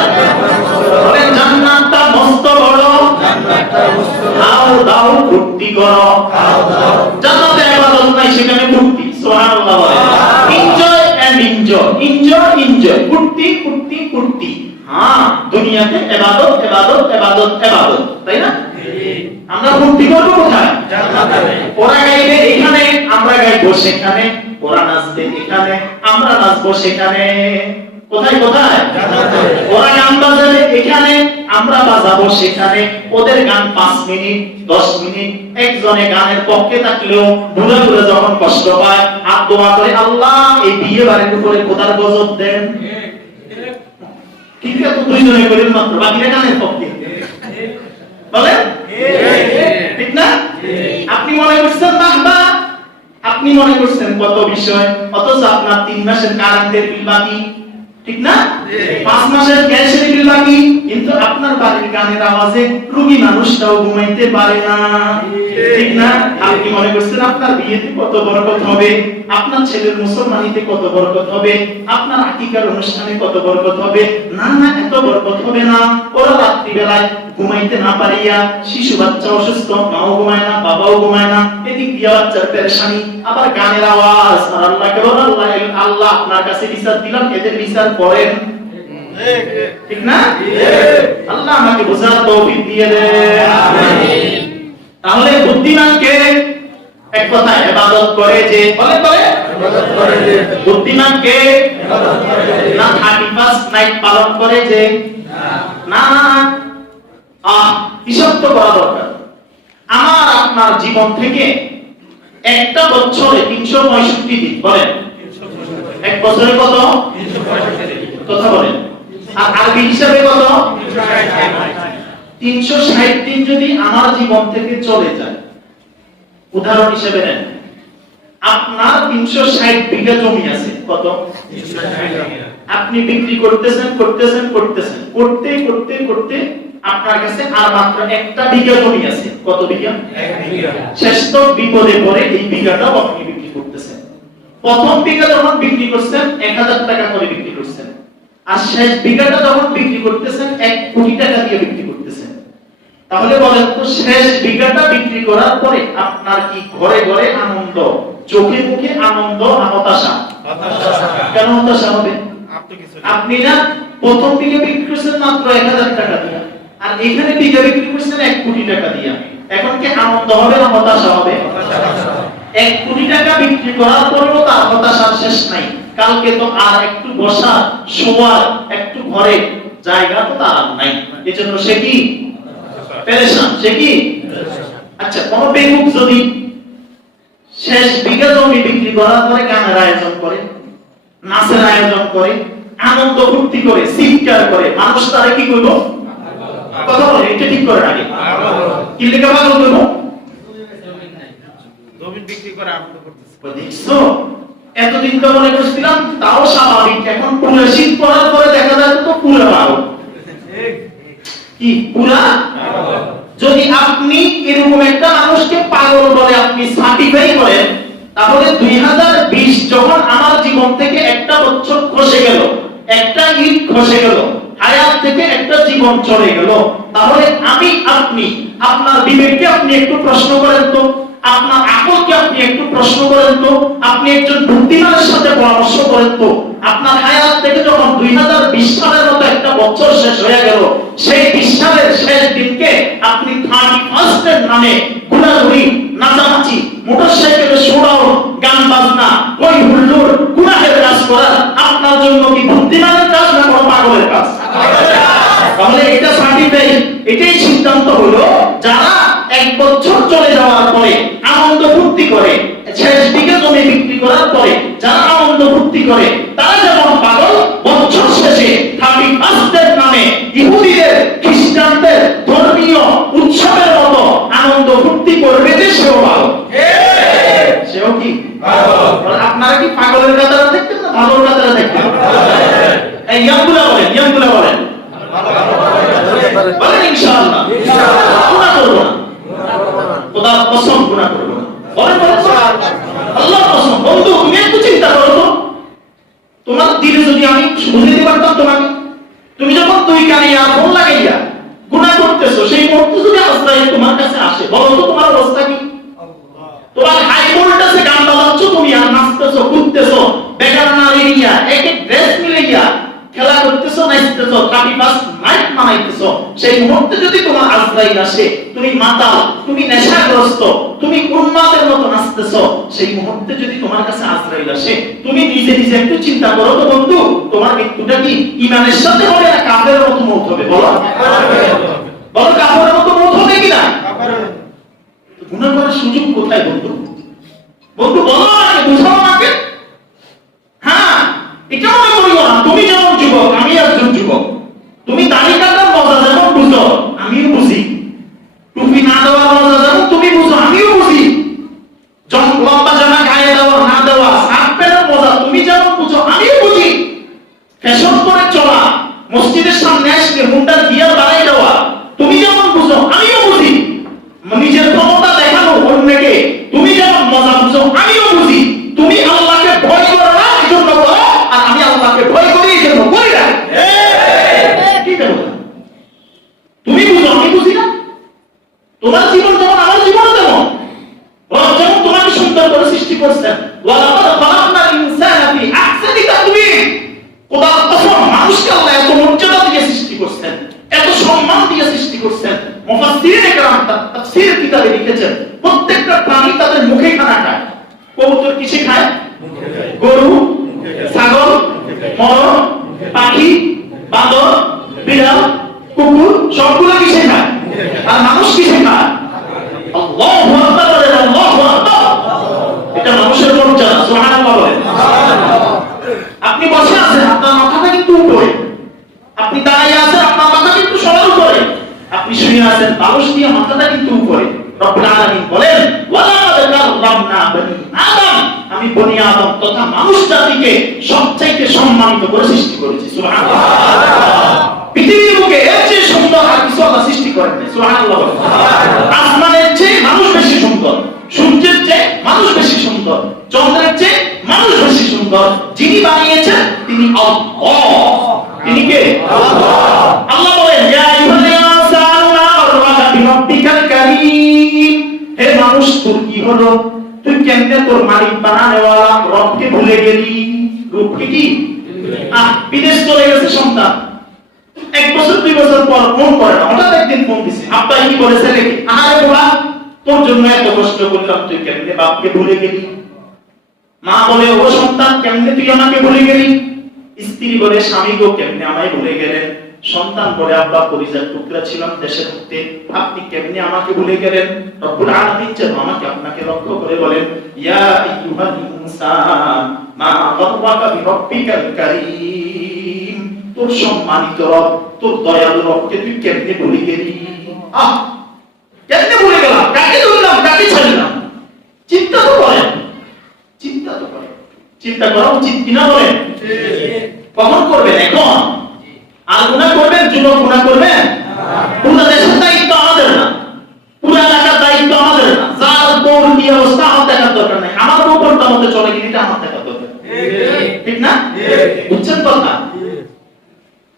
বলে জান্নাতটা মস্ত বড়, জান্নাতটা মস্ত বড়, খাও দাও ফুর্তি করো। খাও দাও, জান্নাতে ইবাদত নাই, সেখানে ফুর্তি। সুবহানাল্লাহ বলে। Enjoy and enjoy, enjoy enjoy, ফুর্তি ফুর্তি ফুর্তি। হ্যাঁ, দুনিয়াতে ইবাদত ইবাদত ইবাদত ইবাদত, তাই না? আমরা ফুর্তি করব কোথায়? জান্নাতে। ওরা গাইবে এখানে, আমরা গাইবো সেখানে। ওরা নাচবে এখানে, আমরা নাচবো সেখানে। কোথায় কোথায়? জান্নাতে। ওরা গান বাজাবে এখানে, আমরা বাজাবো সেখানে। ওদের গান 5 মিনিট 10 মিনিট, একজনে গানের পক্ষে থাকলেও বুড়া বুড়া যখন কষ্ট পায় আর দোয়া করে, আল্লাহ এই বিয়ে বাড়ির উপরে খোদার গজব দেন। ঠিক আছে, তো দুইজনে করেন মাত্র, বাকিরা গানের পক্ষে, বলেন ঠিক না? আপনি মনে করছেন বাহবা, আপনি মনে করছেন কত বিষয়, অথচ আপনার 3 মাসের কারেন্টের বিল বাকি, ঠিক না? 5 মাসের গ্যাসের বিল বাকি, কিন্তু আপনার বাড়ির গানের আওয়াজে রোগী মানুষটাও ঘুমাইতে পারে না, ঠিক না? আপনি মনে করছেন আপনার বিয়েতে কত বরকত হবে, আপনার ছেলের মুসলমানিতে কত বরকত হবে, আপনার আকিকার অনুষ্ঠানে কত বরকত হবে। না না, এত বরকত হবে না। ওরা রাত্রি বেলায় ঘুমাইতে না পারিয়া, শিশু বাচ্চা অসুস্থ, মাও ঘুমায় না, বাবাও ঘুমায় না, এদিক দিয়া বাচ্চার পেরেশানি, আবার গানের আওয়াজ। আর আল্লাহকে বলেন, আল্লাহ আল্লাহ আপনার কাছে বিচার দিলাম, এদের বিচার করেন, ঠিক না? আল্লাহ আমাকে বোঝার তৌফিক দিয়ে দেন, আমিন। তাহলে বুদ্ধিমান কে? এক কথায় ইবাদত করে যে, বলেন বলেন, ইবাদত করে যে। বুদ্ধিমান কে? ইবাদত করে যে। না 31 নাইট পালন করে যে, না না না, হিসাব তো করা দরকার। আমার আপনার জীবন থেকে একটা বছরে 365 দিন, বলেন এক বছরে কত? 365 দিন, কথা বলেন। আর আরবি হিসাবে কত? 360 দিন যদি আমার জীবন থেকে চলে যায়, উদাহরণ হিসেবে নেন, আপনার 360 বিঘা জমি আছে, কত? আপনি বিক্রি করতেছেন করতেছেন করতেছেন, করতে করতে করতে আপনার কাছে আর মাত্র একটা বিঘা জমি আছে, কত বিঘা? 1 বিঘা। শেষ তো বিপদে পড়ে এই বিঘাটাও আপনি বিক্রি করতেছেন। প্রথম বিঘা যখন বিক্রি করছেন 1000 টাকা করে বিক্রি করছেন, আর শেষ বিঘাটা যখন বিক্রি করতেছেন 1 কোটি টাকা দিয়ে বিক্রি করতেছেন। তাহলে বলেন তো, শেষ বিঘাটা বিক্রি করার পরে আপনার কি ঘরে ঘরে আনন্দ, চোখে মুখে আনন্দ না হতাশা? কেন হতাশা হবে? আপনি না প্রথম বিঘা বিক্রি করছেন মাত্র 1000 টাকা দিয়ে, আর এখানে বিঘা বিক্রি করছেন 1 কোটি টাকা দিয়ে। এখন কি আনন্দ হবে না হতাশা হবে? 1 কোটি টাকা বিক্রি করার পরেও তার হতাশার শেষ নাই। কালকে তো আর একটু বসা শোয়ার একটু ঘরে জায়গা তো তার নাই, এজন্য সে কি পেরেশান, সে কি? আচ্ছা, কোন বেকুব যদি শেষ বিঘা জমি বিক্রি করার পরে গানের আয়োজন করে, নাচের আয়োজন করে, আনন্দ ফুর্তি করে, চিৎকার করে, মানুষ তারা কি করব? কথা বলে, এটা ঠিক করে আগে কি লেখা ভালো করব? জমি বিক্রি করে আনন্দ করতেছে। দেখছো, এতদিন তো মনে করছিলাম তাও স্বাভাবিক, এখন পুরো শীত পড়ার পরে দেখা যায় তো পুরো ভালো কি পুরা। যদি আপনি এরকম একটা মানুষকে পাগল বলে আপনি সার্টিফাই করেন, তাহলে 2020 যখন আমার জীবন থেকে একটা বছর খসে গেল, একটা ঈদ খসে গেল, হায়াত থেকে একটা জীবন চলে গেল, তাহলে আমি আপনি আপনার বিবেককে আপনি একটু প্রশ্ন করেন তো, আপনার আকলকে আপনি একটু প্রশ্ন করেন তো, আপনি একজন বুদ্ধিমানের সাথে পরামর্শ করেন তো, আপনার হায়াত থেকে যখন 2020 সালের মতো একটা বছর শেষ হয়ে গেল, সেই 20 সালের শেষ দিনকে আপনি 31st এর নামে ঘোরাঘুরি, নাচানাচি, মোটরসাইকেলে শোডাউন, গান বাজনা, কই হুল্লোড়, গুনাহের কাজ করা আপনার জন্য কি বুদ্ধিমানের কাজ না কোনো পাগলের কাজ? তাহলে এটা সার্টিফাই, এটাই সিদ্ধান্ত হলো, যারা 1 বছর চলে যাওয়ার পরে আনন্দ ফুর্তি করে, শেষ দিকে জমি বিক্রি করার পরে যারা আনন্দ ফুর্তি করে, তারা যেমন পাগল, বছর শেষে 31st এর নামে ইহুদিদের, খ্রিস্টানদের ধর্মীয় উৎসবের মতো আনন্দ ফুর্তি করবে যে সেও পাগল। সেও কি পাগল? আপনারা কি পাগলের কাতারে দেখতেন না ভালোর কাতারে দেখতেন? এই ইয়ামগুলা বলেন, ইয়ামগুলা বলেন, বলেন ইনশাআল্লাহ গুনাহ করব না, খোদার কসম গুনাহ করব না। বলেন বলেন আল্লাহর কসম। বন্ধু, তুমি একটু চিন্তা করো তো, তোমার দিলে যদি আমি বুঝাইতে পারতাম তোমাকে, তুমি যখন 2 কানে ইয়ারফোন লাগাইয়া গুনাহ করতেছো, সেই মুহূর্তে যদি আজরাইল তোমার কাছে আসে, বলো তো তোমার অবস্থা কি? তোমার হাই ভোল্টেজে গান বাজাচ্ছো তুমি, আর নাচতেছো, ঘুরতেছো, বেগার নারী নিয়া এক এক ড্রেস মিলাইয়া খেলা করতেছো, নাচতেছো, 31st নাইট মানাইতেছো, সেই মুহূর্তে যদি তোমার আজরাইল আসে, তুমি মাতাল, তুমি নেশাগ্রস্ত, তুমি উন্মাদের মতো নাচতেছো, সেই মুহূর্তে যদি তোমার কাছে আজরাইল আসে, তুমি নিজে নিজে একটু চিন্তা করো তো বন্ধু, তোমার মৃত্যুটা কি ঈমানের সাথে হবে না কাফেরের মতো মৌত হবে? বলো বলো, কাফেরের মতো মৌত হবে কিনা? গুনাহ করার সুযোগ কোথায় বন্ধু? বন্ধু বলো আমাকে, বুঝাও আমাকে। হ্যাঁ, এটা মনে করিও না তুমি যেমন যুবক আমি একজন যুবক, তুমি দাড়ি কাটার মজা যেমন বুঝো আমিও বুঝি, টুপি না দেওয়ার মজা যেমন তুমি বুঝো আমিও বুঝি, লম্বা জামা গায়ে দেওয়া না দেওয়া, শার্ট প্যান্টের মজা তুমি যেমন বুঝো আমিও বুঝি, ফ্যাশন করে চলা, মসজিদের সামনে আসলে মুন্ডার গিয়ার বাড়াই দেওয়া তুমি যেমন বুঝো আমিও বুঝি, নিজের ক্ষমতা দেখানো অন্যকে তুমি যেমন মজা বুঝো আমিও বুঝি, তুমি আল্লাহকে ভয় করো না এজন্য করো, আর আমি আল্লাহকে ভয় করি এজন্য করি না। কি ব্যাপার? তুমি বুঝো আমি বুঝি না? তোমার জীবন যেমন আমার জীবন তেমন, রব যেমন তোমাকে সুন্দর করে সৃষ্টি করেছেন, ওয়ালাকাদ খালাকনাল ইনসানা ফি আহসানি তাকওয়িম, খোদার কসম মানুষকে আল্লাহ এত মর্যাদা দিয়ে সৃষ্টি করেছেন, এত সম্মান দিয়ে সৃষ্টি করেছেন। মুফাসসিরিনে কেরাম তাফসীর কিতাবে লিখেছেন, প্রত্যেকটা প্রাণী তাদের মুখে খানা খায়। কবুতর কিসে খায়? গরু, ছাগল, মোরগ, পাখি, বাঁদর, বিড়াল, কুকুর সবগুলো কিসে খায়? আর মানুষ কিসে খায়? আল্লাহু আকবার বলেন, আল্লাহু আকবার। এটা মানুষের মর্যাদা, সুবহানাল্লাহ বলেন। আপনি বসে আছেন, আপনার মাথাটা কিন্তু উপরে, আপনি দাঁড়িয়ে আছেন, আপনার মাথা কিন্তু সবার উপরে, আপনি শুয়ে আছেন বালিশ দিয়ে, মাথাটা কিন্তু উপরে। রব্বুল আলামিন বলেন, ওয়ালাকাদ কাররামনা বনি আদম, বনি আদম তথা মানুষ জাতিকে সবচাইতে সম্মানিত করে সৃষ্টি করেছি। সুবহানাল্লাহ। পৃথিবীর বুকে এর চেয়ে সুন্দর আর কিছু আল্লাহ সৃষ্টি করেন না। সুবহানাল্লাহ। আসমানের চেয়ে মানুষ বেশি সুন্দর, সূর্যের চেয়ে মানুষ বেশি সুন্দর, চন্দ্রের চেয়ে মানুষ বেশি সুন্দর। যিনি বানিয়েছেন তিনি আল্লাহ। তিনি কে? আল্লাহ। আল্লাহ বলেন, ইয়া আইয়ুহাল ইনসানু মা গাররাকা বিরাব্বিকাল কারীম। হে মানুষ, তোর কি হলো? তুই কেমনে তোর মালিক বানানেওয়ালা রবকে ভুলে গেলি? রূপকে কি? বিদেশ চলে গেছে সন্তান, 1 বছর 2 বছর পর ফোন করে না, হঠাৎ একদিন ফোন দিছে, আব্বা কি বলেছে রেখে, আরে বাবা তোর জন্য এত কষ্ট করলাম, তুই কেমনে বাপকে ভুলে গেলি? মা বলে, ও সন্তান কেমনে তুই আমাকে ভুলে গেলি? স্ত্রী বলে, স্বামী গো কেমনে আমায় ভুলে গেলেন? সন্তান বলে, আব্বা পরিজার টুকরা ছিলাম দেশে থাকতে, আপনি কেমনে আমাকে ভুলে গেলেন? রব্বুল আলামিন যেন আমাকে আপনাকে লক্ষ্য করে বলেন, ইয়া আইয়ুহাল ইনসান মা গাররাকা বিরাব্বিকাল কারীম। তোর সম্মানিত রব, তোর দয়ালু রবকে তুই কেমনে ভুলে গেলি? কেমনে ভুলে গেলাম? কাকে ধরলাম, কাকে ছাড়লাম? চিন্তা তো করেন, চিন্তা তো করেন। চিন্তা করা উচিত কিনা বলেন? কখন করবেন? এখন। আর গুনাহ করবেন, যুবক গুনাহ করবেন, পুরো দেশের দায়িত্ব আমাদের না, পুরো এলাকার দায়িত্ব আমাদের না। যার বউর কি অবস্থা আমার দেখার দরকার নাই, আমার বউ কোনটা মতে চলে কিনা এটা আমার দেখার দরকার, ঠিক না? বুঝছেন কথা?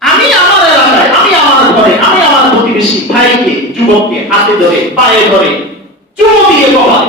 আমি আমার এলাকায়, আমি আমার ঘরে, আমি আমার প্রতিবেশী ভাইকে, যুবককে হাতে ধরে, পায়ে ধরে, চুমু দিয়ে বলাই,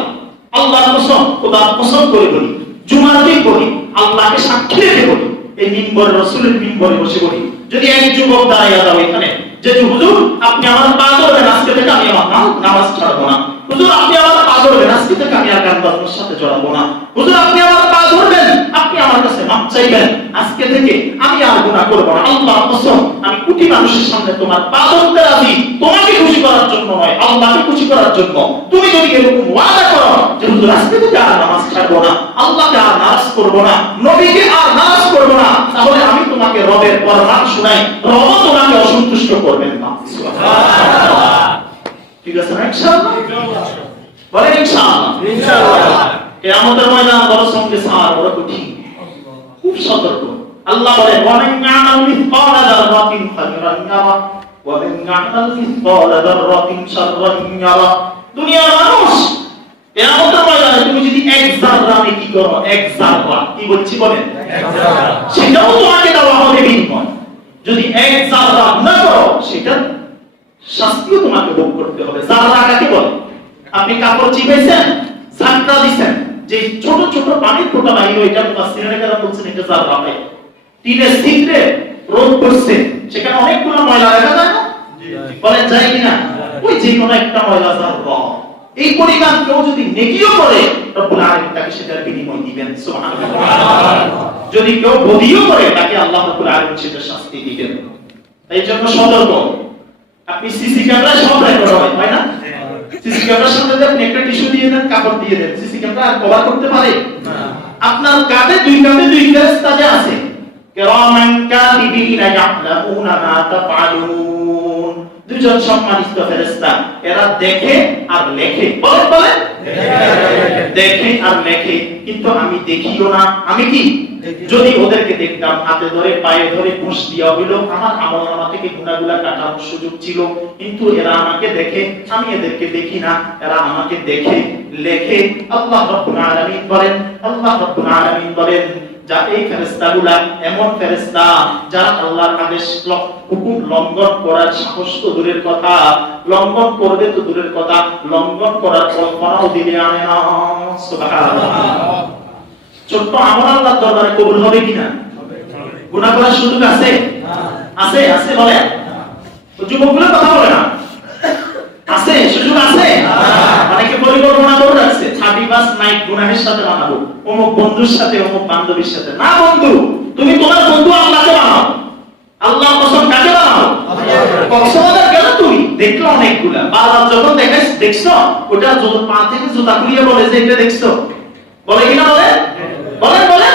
আল্লাহর কসম, খোদার কসম করে বলি, জুমার দিন বলি, আল্লাহকে সাক্ষী রেখে বলি, এই মিম্বরে, রাসূলের মিম্বরে বসে বলি, যদি এক যুবক দাঁড়িয়ে যাবে এখানে যে হুজুর আপনি আমার পা ধরবেন, আজকে থেকে আমি আমার নামাজ ছাড়বো না, হুজুর আপনি আমার পা ধরবেন, আজকে থেকে আমি আর গান বাজনার সাথে জড়াবো না, হুজুর আপনি আমার পা ধরবেন, আপনি আমার কাছে মাপ চাইবেন, আজকে থেকে আমি আর গুনাহ করব না, আল্লাহর কসম আমি কোটি মানুষের সামনে তোমার পা ধরতে রাজি, তোমাকে খুশি করার জন্য নয়, আল্লাহকে খুশি করার জন্য। তুমি যদি এরকম ওয়াদা করো যে হুজুর আজকে থেকে আর নামাজ ছাড়বো না, আল্লাহকে আর নারাজ করব না, নবীকে আর নারাজ করব না, তাহলে আমি তোমাকে রবের ফরমান শোনাই, রব তোমাকে অসন্তুষ্ট করবেন না। সুবহানাল্লাহ। ঠিক আছে না? ইনশাআল্লাহ বলেন, ইনশাআল্লাহ। ইনশাআল্লাহ। কিয়ামতের ময়দান বড় সঙ্গে সার, বড় কঠিন, খুব সতর্ক। আল্লাহ বলে, ওয়া মান ইয়ামাল মিসকালা যাররাতিন খায়রান ইয়ারা ওয়া মান ইয়ামাল মিসকালা যাররাতিন শাররান ইয়ারা। দুনিয়ার মানুষ, কিয়ামতের ময়দানে তুমি যদি এক যাররা নেকি করো, এক যাররা, কি বলছি বলেন? এক যাররা, সেটাও তোমাকে দেওয়া হবে বিনিময়। যদি এক যাররা গুনাহ করো, সেটা শাস্তিও তোমাকে ভোগ করতে হবে। যাররা কাকে বলে? আপনি কাপড় চিপেছেন, ঝাঁকড়া দিবেন, যে ছোট ছোট পানির ফোঁটা বাইরে, এটা মুফাসসিরিনে কেরাম বলছেন এটা যাররা হয়। টিনের ছিদ্রে রোদ পড়ছে, সেখানে অনেকগুলো ময়লা দেখা যায় না? বলেন যায় কিনা? ওই যে কোনো একটা ময়লা যাররা, এই পরিমাণ কেউ যদি নেকিও করে, রব্বুল আলামিন তাকে সেটার বিনিময় দিবেন। সুবহানাল্লাহ। যদি কেউ বদিও করে, তাকে আল্লাহ রব্বুল আলামিন সেটার শাস্তি দিবেন। এই জন্য সতর্ক। আপনি সিসি ক্যামেরা সব রেকর্ড হয় না? সিসি ক্যামেরার সামনে আপনি একটা টিস্যু দিয়ে দেন, কাপড় দিয়ে দেন, সিসি ক্যামেরা কভার করতে পারে না। আপনার কাঁধে দুই ফেরেশতা যে আছে, কিরামান কাতিবিনা ইয়ালামুনা মা তাফআলুন, দুজন সম্মানিত ফেরেশতা, এরা দেখে আর লেখে। বলেন দেখে আর লেখে, কিন্তু আমি দেখিও না। আমি কি? যদি ওদেরকে দেখতাম, হাতে ধরে পায়ে ধরে ঘুষ দেওয়া হইল, আমার আমলনামা থেকে গুনাহগুলো কাটার সুযোগ ছিল, কিন্তু এরা আমাকে দেখে, আমি এদেরকে দেখি না, এরা আমাকে দেখে লেখে। আল্লাহ রাব্বুল আলামিন বলেন, আল্লাহ রাব্বুল আলামিন বলেন, যা এই ফেরেশতাগুলা এমন ফেরেশতা যারা আল্লাহর আদেশ হুকুম লঙ্ঘন করার সাহস তো দূরের কথা, লঙ্ঘন করবে তো দূরের কথা, লঙ্ঘন করার কল্পনাও দিলে আনে না। সুবহানাল্লাহ। ছোট্ট আমল আল্লাহর দরবারে কবুল হবে কিনা? গুনাহ করার সুযোগ আছে? আছে, আছে বলে। যুবকগুলো কথা বলে না, আছে, সুযোগ আছে। অনেকে পরিকল্পনা করে রাখছে 31 নাইট গুনাহের সাথে বানাবো, অমুক বন্ধুর সাথে, অমুক বান্ধবীর সাথে। না বন্ধু, তুমি তোমার বন্ধু আল্লাহকে বানাও। আল্লাহর কসম কাকে বানাও? কক্সবাজার গেল তুমি, দেখলো অনেকগুলা, বারবার যখন দেখছো, ওটা যত পা থেকে জুতা খুলিয়ে বলে যে এটা দেখছো, বলে কিনা? বলে বলে।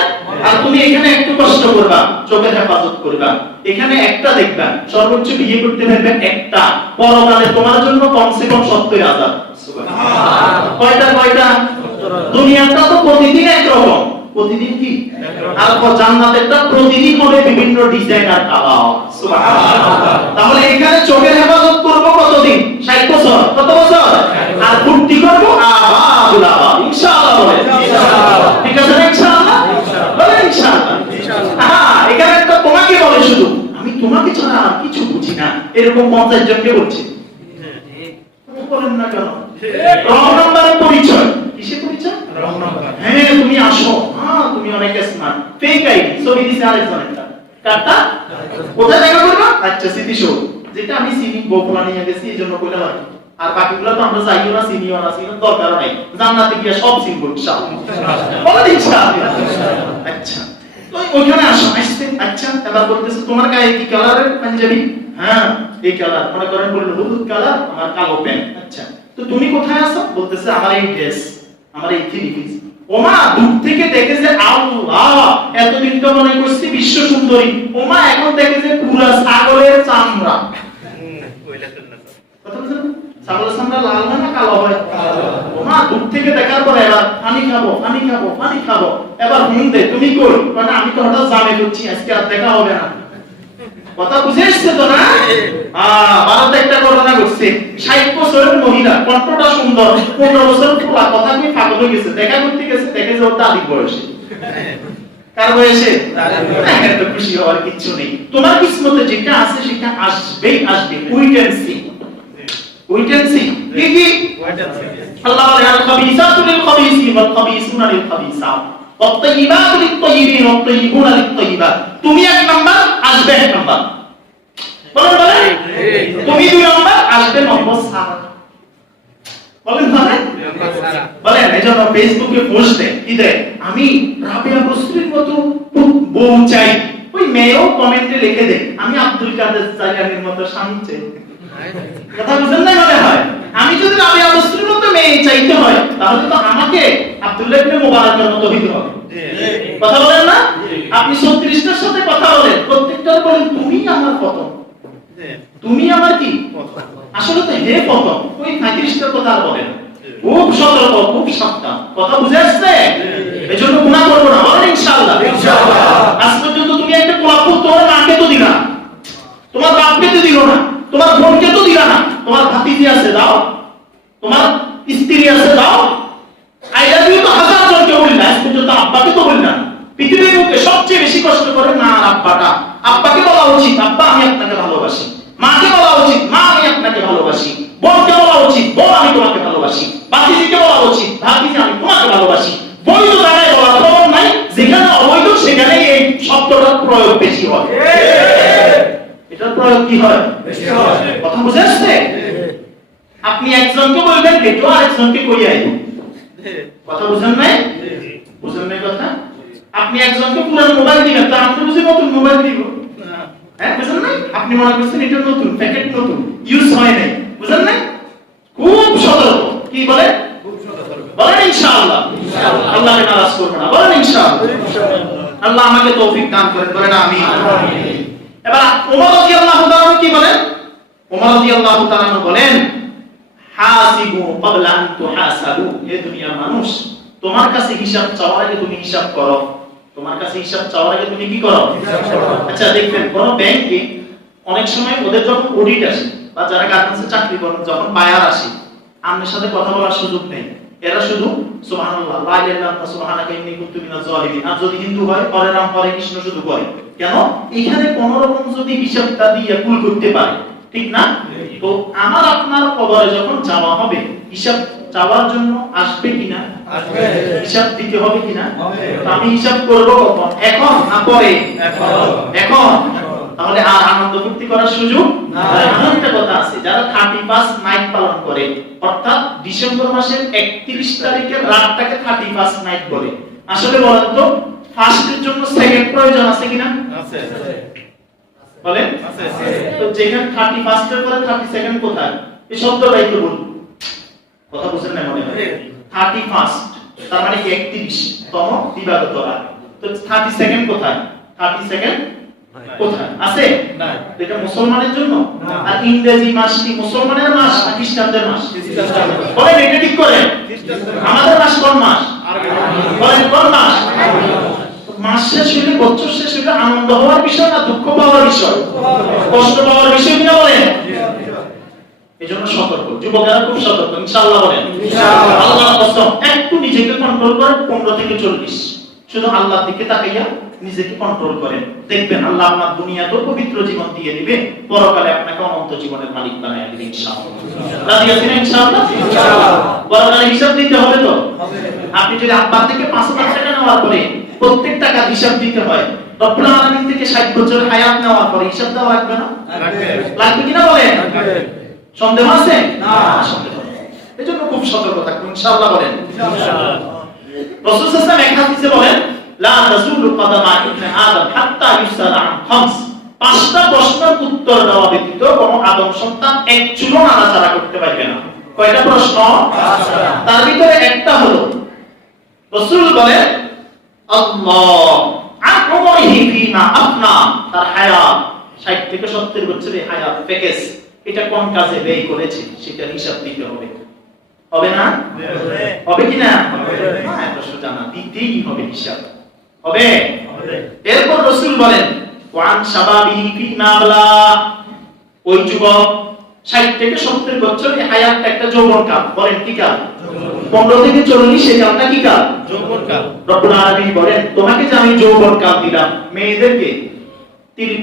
আর তুমি এখানে একটু কষ্ট করবা, চোখের হেফাজত করবা, এখানে একটা দেখবা, সর্বোচ্চ বিয়ে করতে পারবেন একটা, পরকালে তোমার জন্য কমসে কম 70,000। সুবহানাল্লাহ। কয়টা? দুনিয়াটা তো প্রতিদিন একরকম, প্রতিদিন কি আর জান্নাতেরটা প্রতিদিন হবে বিভিন্ন ডিজাইন আর কালার। সুবহানাল্লাহ। তাহলে এখানে চোখের হেফাজত করব কতদিন? 60 বছর। কত বছর? আর ফুর্তি করব আবাদুল আবাদ ইনশাআল্লাহ। বলে ইনশাআল্লাহ। ঠিক আছে না ইনশাআল্লাহ? বলে ইনশাআল্লাহ। হ্যাঁ, এখানে একটা তোমাকে বলে শুধু আমি তোমাকে ছাড়া আর কিছু বুঝি না, এরকম 50 জনকে বলছে। বলেন না কেন? রং নাম্বারের পরিচয়। কিসের পরিচয়? Wrong number. হ্যাঁ, তুমি আসো, হ্যাঁ তুমি অনেক স্মার্ট। ফেক আইডি, ছবি দিছে আরেকজন একটা। কাটটা কোথায় দেখা করবা? আচ্ছা স্মৃতিসৌধ, যেটা আমি চিনি, গোপলা নিয়ে গেছি এইজন্য কইলা হয়। আর বাকিগুলো তো আমরা চাইও না, চিনিও না, চিনার দরকার নাই। জান্নাতে গিয়ে সব চিনব ইনশাআল্লাহ। বলেন ইনশাআল্লাহ। আচ্ছা, তো ওইখানে আসো। আসছে, আচ্ছা এবার বলতেছে তোমার গায়ে কি কালারের পাঞ্জাবি? হ্যাঁ এই কালার। মনে করেন বললো হলুদ কালার, আমার কালো প্যান্ট। আচ্ছা, তো তুমি কোথায় আছো? বলতেছে আমার এই ড্রেস, আমার এই থ্রি পিস। ওমা দূর থেকে দেখে যে আল্লাহ, এতদিন তো মনে করছি বিশ্ব সুন্দরী, ওমা এখন দেখে যে পুরা ছাগলের চামড়া। কথা বুঝলেন? ছাগলের চামড়া লাল হয় না কালো হয়? ওমা দূর থেকে দেখার পরে এবার পানি খাবো, পানি খাবো, পানি খাবো। এবার দে তুমি কই? মানে আমি তো হঠাৎ জামে করছি, আজকে আর দেখা হবে না। কথা বুঝে এসছে তো না? ভারতে একটা ঘটনা ঘটছে। 60 বছরের মহিলা, কণ্ঠটা সুন্দর, 15 বছর পোলা, কথা কি পাগল হয়ে গেছে। দেখা করতে গেছে, দেখে যে ওর দাদি বয়সে। কার বয়সে? এত খুশি হওয়ার কিছু নেই। তোমার কিসমতে যেটা আছে সেটা আসবেই আসবে। Wait and see. Wait and see. কি কি? আল্লাহ বলে আল খাবিসাতু লিল খাবিসিন ওয়াল খাবিসুনা লিল খাবিসাত ওয়াত-তাইয়িবাতু লিত-তাইয়িবিন ওয়াত-তাইয়িবুনা লিত-তাইয়িবাত। তুমি এক নাম্বার, আসবে এক নাম্বার। বলেন বলেন। তুমি 2 নাম্বার, আসবে নম্বর সারা। বলেন বলেন বলেন। এজন্য ফেসবুকে পোস্ট দেয়, কি দেয়? আমি রাবিয়া বসরির মতো বউ চাই। ওই মেয়েও কমেন্টে লিখে দেয় আমি আব্দুল কাদের জাইলানির মতো স্বামী চাই। কথা বুঝেন না? মনে হয় আমি যদি রাবিয়া বসরির মতো মেয়ে চাইতে হয়, তাহলে তো আমাকে আব্দুল্লাহ ইবনে মুবারকের মতো হইতে হবে। কথা বলেন না? আপনি 36টার সাথে কথা বলেন, প্রত্যেকটার বলেন তুমি আমার প্রথম, তুমি আমার কি আসলে তো হে প্রথম। ওই 35টার কথা আর বলেন। খুব সতর্ক, খুব সাবধান। কথা বুঝে আসছে? এজন্য গুনাহ করব না। বলেন ইনশাআল্লাহ। ইনশাআল্লাহ। আজ পর্যন্ত তুমি একটা কোলাপুর তোমার মাকে তো দিলা, তোমার বাপকে তো দিল না, তোমার বোনকে তো দিলা না, তোমার ভাতিজি আছে দাও, তোমার স্ত্রী আছে দাও। আই লাভ ইউ তো হাজার জনকে বলি না, আজ পর্যন্ত আব্বাকে তো বলি না। পৃথিবীর বুকে সবচেয়ে বেশি কষ্ট করে মা আর আব্বাটা। আব্বাকে বলা উচিত আব্বা আমি আপনাকে ভালোবাসি, মাকে বলা উচিত মা আমি আপনাকে ভালোবাসি, বোনকে বলা উচিত বোন আমি তোমাকে ভালোবাসি, ভাতিজিকে বলা উচিত ভাতিজি আমি তোমাকে ভালোবাসি। বৈধ জায়গায় বলার প্রয়োজন নাই, যেখানে অবৈধ সেখানে এই শব্দটার প্রয়োগ বেশি হয়। এটার প্রয়োগ কি হয়? বেশি হয়। কথা বুঝে আসছে? আপনি একজনকে বলবেন বেটো, আরেকজনকে কই আইব। কথা বুঝেন নাই? বুঝেন নাই কথা? আপনি একজনকে পুরানো মোবাইল দিবেন, তো আপনি বুঝি নতুন মোবাইল দিব। হ্যাঁ বুঝেন নাই? আপনি মনে করছেন এটা নতুন, প্যাকেট নতুন, ইউজ হয় নাই। বুঝেন নাই? খুব সতর্ক। কি বলে? খুব সতর্ক। বলেন ইনশাআল্লাহ। ইনশাআল্লাহ। আল্লাহকে নারাজ করব না। বলেন ইনশাআল্লাহ। ইনশাআল্লাহ। আল্লাহ আমাকে তৌফিক দান করেন। বলেন আমিন। আমিন। এবার ওমর রাদিয়াল্লাহু তাআলা কি বলেন? ওমর রাদিয়াল্লাহু তাআলা বলেন হাসিবু ক্বাবলা আন তুহাসাবু। হে দুনিয়ার মানুষ, তোমার কাছে হিসাব চাওয়ার আগে তুমি হিসাব করো। তোমার কাছে হিসাব চাওয়ার আগে তুমি কি করো? হিসাব করো। আচ্ছা দেখবেন কোন ব্যাংকে অনেক সময় ওদের যখন অডিট আসে বা যারা গার্মেন্টসে চাকরি করেন যখন বায়ার আসে, আপনার সাথে কথা বলার সুযোগ নেই। এরা শুধু সুবহানাল্লাহ লা ইলাহা ইল্লাল্লাহ সুবহানাকা ইন্নী কুনতু মিনাজ জালিমিন। আর যদি হিন্দু হয় হরে রাম হরে কৃষ্ণ শুধু করে। কেন? এখানে কোন রকম যদি হিসাবটা দিয়ে ভুল করতে পারে, ঠিক না? তো আমার আপনার কবরে যখন যাওয়া হবে, হিসাব চাওয়ার জন্য আসবে কিনা? আসবে। হিসাব দিতে হবে কিনা? হবে। তো আমি হিসাব করব কখন? এখন না পরে? এখন। এখন। তাহলে আর আনন্দ ফুর্তি করার সুযোগ নাই। এমন একটা কথা আছে, যারা 31 নাইট পালন করে, অর্থাৎ ডিসেম্বর মাসের 31 তারিখের রাতটাকে 31 নাইট বলে। আসলে বলেন তো ফার্স্টের জন্য সেকেন্ড প্রয়োজন আছে কিনা? আছে। বলেন আছে। তো যেখানে 31 এর পরে 32 কোথায়? এই শব্দটাই তো বলুন। কথা বুঝেন না মনে হয়? 31 তার মানে 31 তম দিবাগত রাত। তো 32 কোথায়? 32 কোথায় আছে? না। এটা মুসলমানের জন্য। আর ইংরেজি মাস কি মুসলমানের মাস না খ্রিস্টানদের মাস? বলেন এটা ঠিক করে। আমাদের মাস কোন মাস? বলেন কোন মাস? শেষ হইলে, বছর শেষ হইলে আনন্দ হওয়ার বিষয় না দুঃখ পাওয়ার বিষয়, কষ্ট পাওয়ার বিষয় কিনা বলেন? এজন্য সতর্ক, যুবকেরা খুব সতর্ক, ইনশাআল্লাহ বলেন ইনশাআল্লাহ। আল্লাহর কসম, একটু নিজেকে কন্ট্রোল করেন, 15 থেকে 40, শুধু আল্লাহর দিকে তাকাইয়া নিজেকে কন্ট্রোল করেন, দেখবেন আল্লাহ আপনার দুনিয়াতেও পবিত্র জীবন দিয়ে দিবে, পরকালে আপনাকে অনন্ত জীবনের মালিক বানায় দিবে ইনশাআল্লাহ। রাজি আছেন ইনশাআল্লাহ? ইনশাআল্লাহ। পরকালে হিসাব দিতে হবে তো হবে। আপনি যদি আব্বা থেকে 5 লাখ টাকা নেওয়ার পরে প্রত্যেক টাকা হিসাব দিতে হয়, রব্বুল আলামিন থেকে 60 বছর হায়াত নেওয়ার পরে হিসাব দেওয়া লাগবে না? লাগবে কিনা বলেন? সন্দেহ আছে? না, সন্দেহ নেই। এজন্য খুব সতর্ক থাকবেন ইনশাআল্লাহ বলেন ইনশাআল্লাহ। রাসূল সাল্লাল্লাহু আলাইহি ওয়াসাল্লাম এক হাদিসে বলেন, লা রাসূলু কদামা ইবনে আদম হাত্তা ইউসালা আন খামস, 5টা প্রশ্নের উত্তর দেওয়া ব্যতীত কোন আদম সন্তান এক চুলও নাড়াচাড়া করতে পারবে না। কয়টা প্রশ্ন? 5টা। তার ভিতরে একটা হলো রাসূল বলেন আল্লাহ আন উমরিহি ফিমা আফনা, তার হায়াত 60 থেকে 70 বছরের হায়াত প্যাকেজ, এটা কোন কাজে ব্যয় করেছে সেটা হিসাব দিতে হবে। হবে না? হবে কি না? হ্যাঁ, এটা সোজা না, দিতেই হবে হিসাব। হবে? এরপর রাসূল বলেন ওয়ান শাবাবিহি ফিমা আবলা, ওই যুবক 60 থেকে 70 বছরের হায়াত একটা যৌবনকাল, বলেন কি কাল? 15 থেকে 40 এই কালটা কি কাল? যৌবনকাল। রব্বুল আলামিন বলেন তোমাকে যে আমি যৌবনকাল দিলাম, মেয়েদেরকে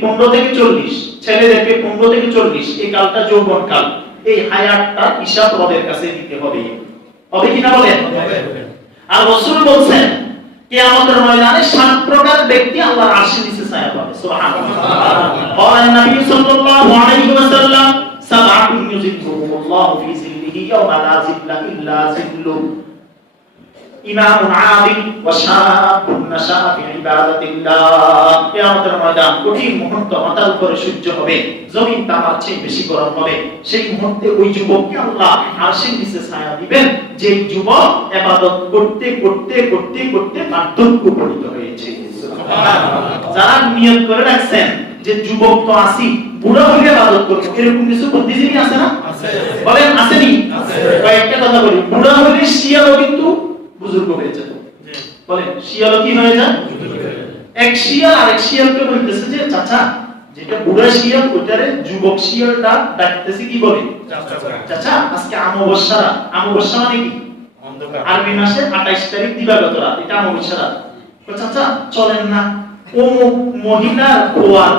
15 থেকে 40, ছেলেদেরকে 15 থেকে 40, এই কালটা যৌবনকাল, এই হায়াতটা হিসাব রবের কাছে দিতে হবে। হবে কি না বলেন? হবে। আর রাসূল বলেন কিয়ামতের ময়দানে 7 প্রকার ব্যক্তি আল্লাহর আরশের নিচে ছায়া পাবে। সুবহানাল্লাহ। قال النبي صلى الله عليه وسلم سبعة يظلهم الله في ظله يوم لا ظل إلا ظله ইমাম আদিল ওয়া শাআবুন নাশা ফি ইবাদাতিল্লাহ। কিয়ামতের ময়দান কঠিন মুহূর্ত, মাথার উপরে সূর্য হবে, জমিন তামার চেয়ে বেশি গরম হবে, সেই মুহূর্তে ওই যুবককে আল্লাহ আরশের নিচে ছায়া দিবেন, যে যুবক ইবাদত করতে করতে করতে করতে বার্ধক্য উপনীত হয়েছে। সুবহানাল্লাহ। যারা নিয়ত করে রাখছেন যে যুবক তো আসি, বুড়া হয়ে ইবাদত করব, এরকম কিছু বুদ্ধিজীবী আছে না? আছে। বলেন আসেনি? আছে। কয়েকটা কথা বলি, বুড়া হলে শিয়ালও কিন্তু বুজুর্গ হয়ে যেত। বলেন শিয়ালও কি হয়ে যায়? এক শিয়াল আরেক শিয়ালকে বলতেছে যে চাচা, যেটা বুড়া শিয়াল ওটারে যুবক শিয়ালটা ডাকতেছে কি বলে? চাচা আজকে অমাবস্যা। অমাবস্যা মানে কি? অন্ধকার। আরবি মাসে 28 তারিখ দিবাগত রাত, এটা অমাবস্যা রাত। চাচা চলেন না, ও মহিলার খোয়ার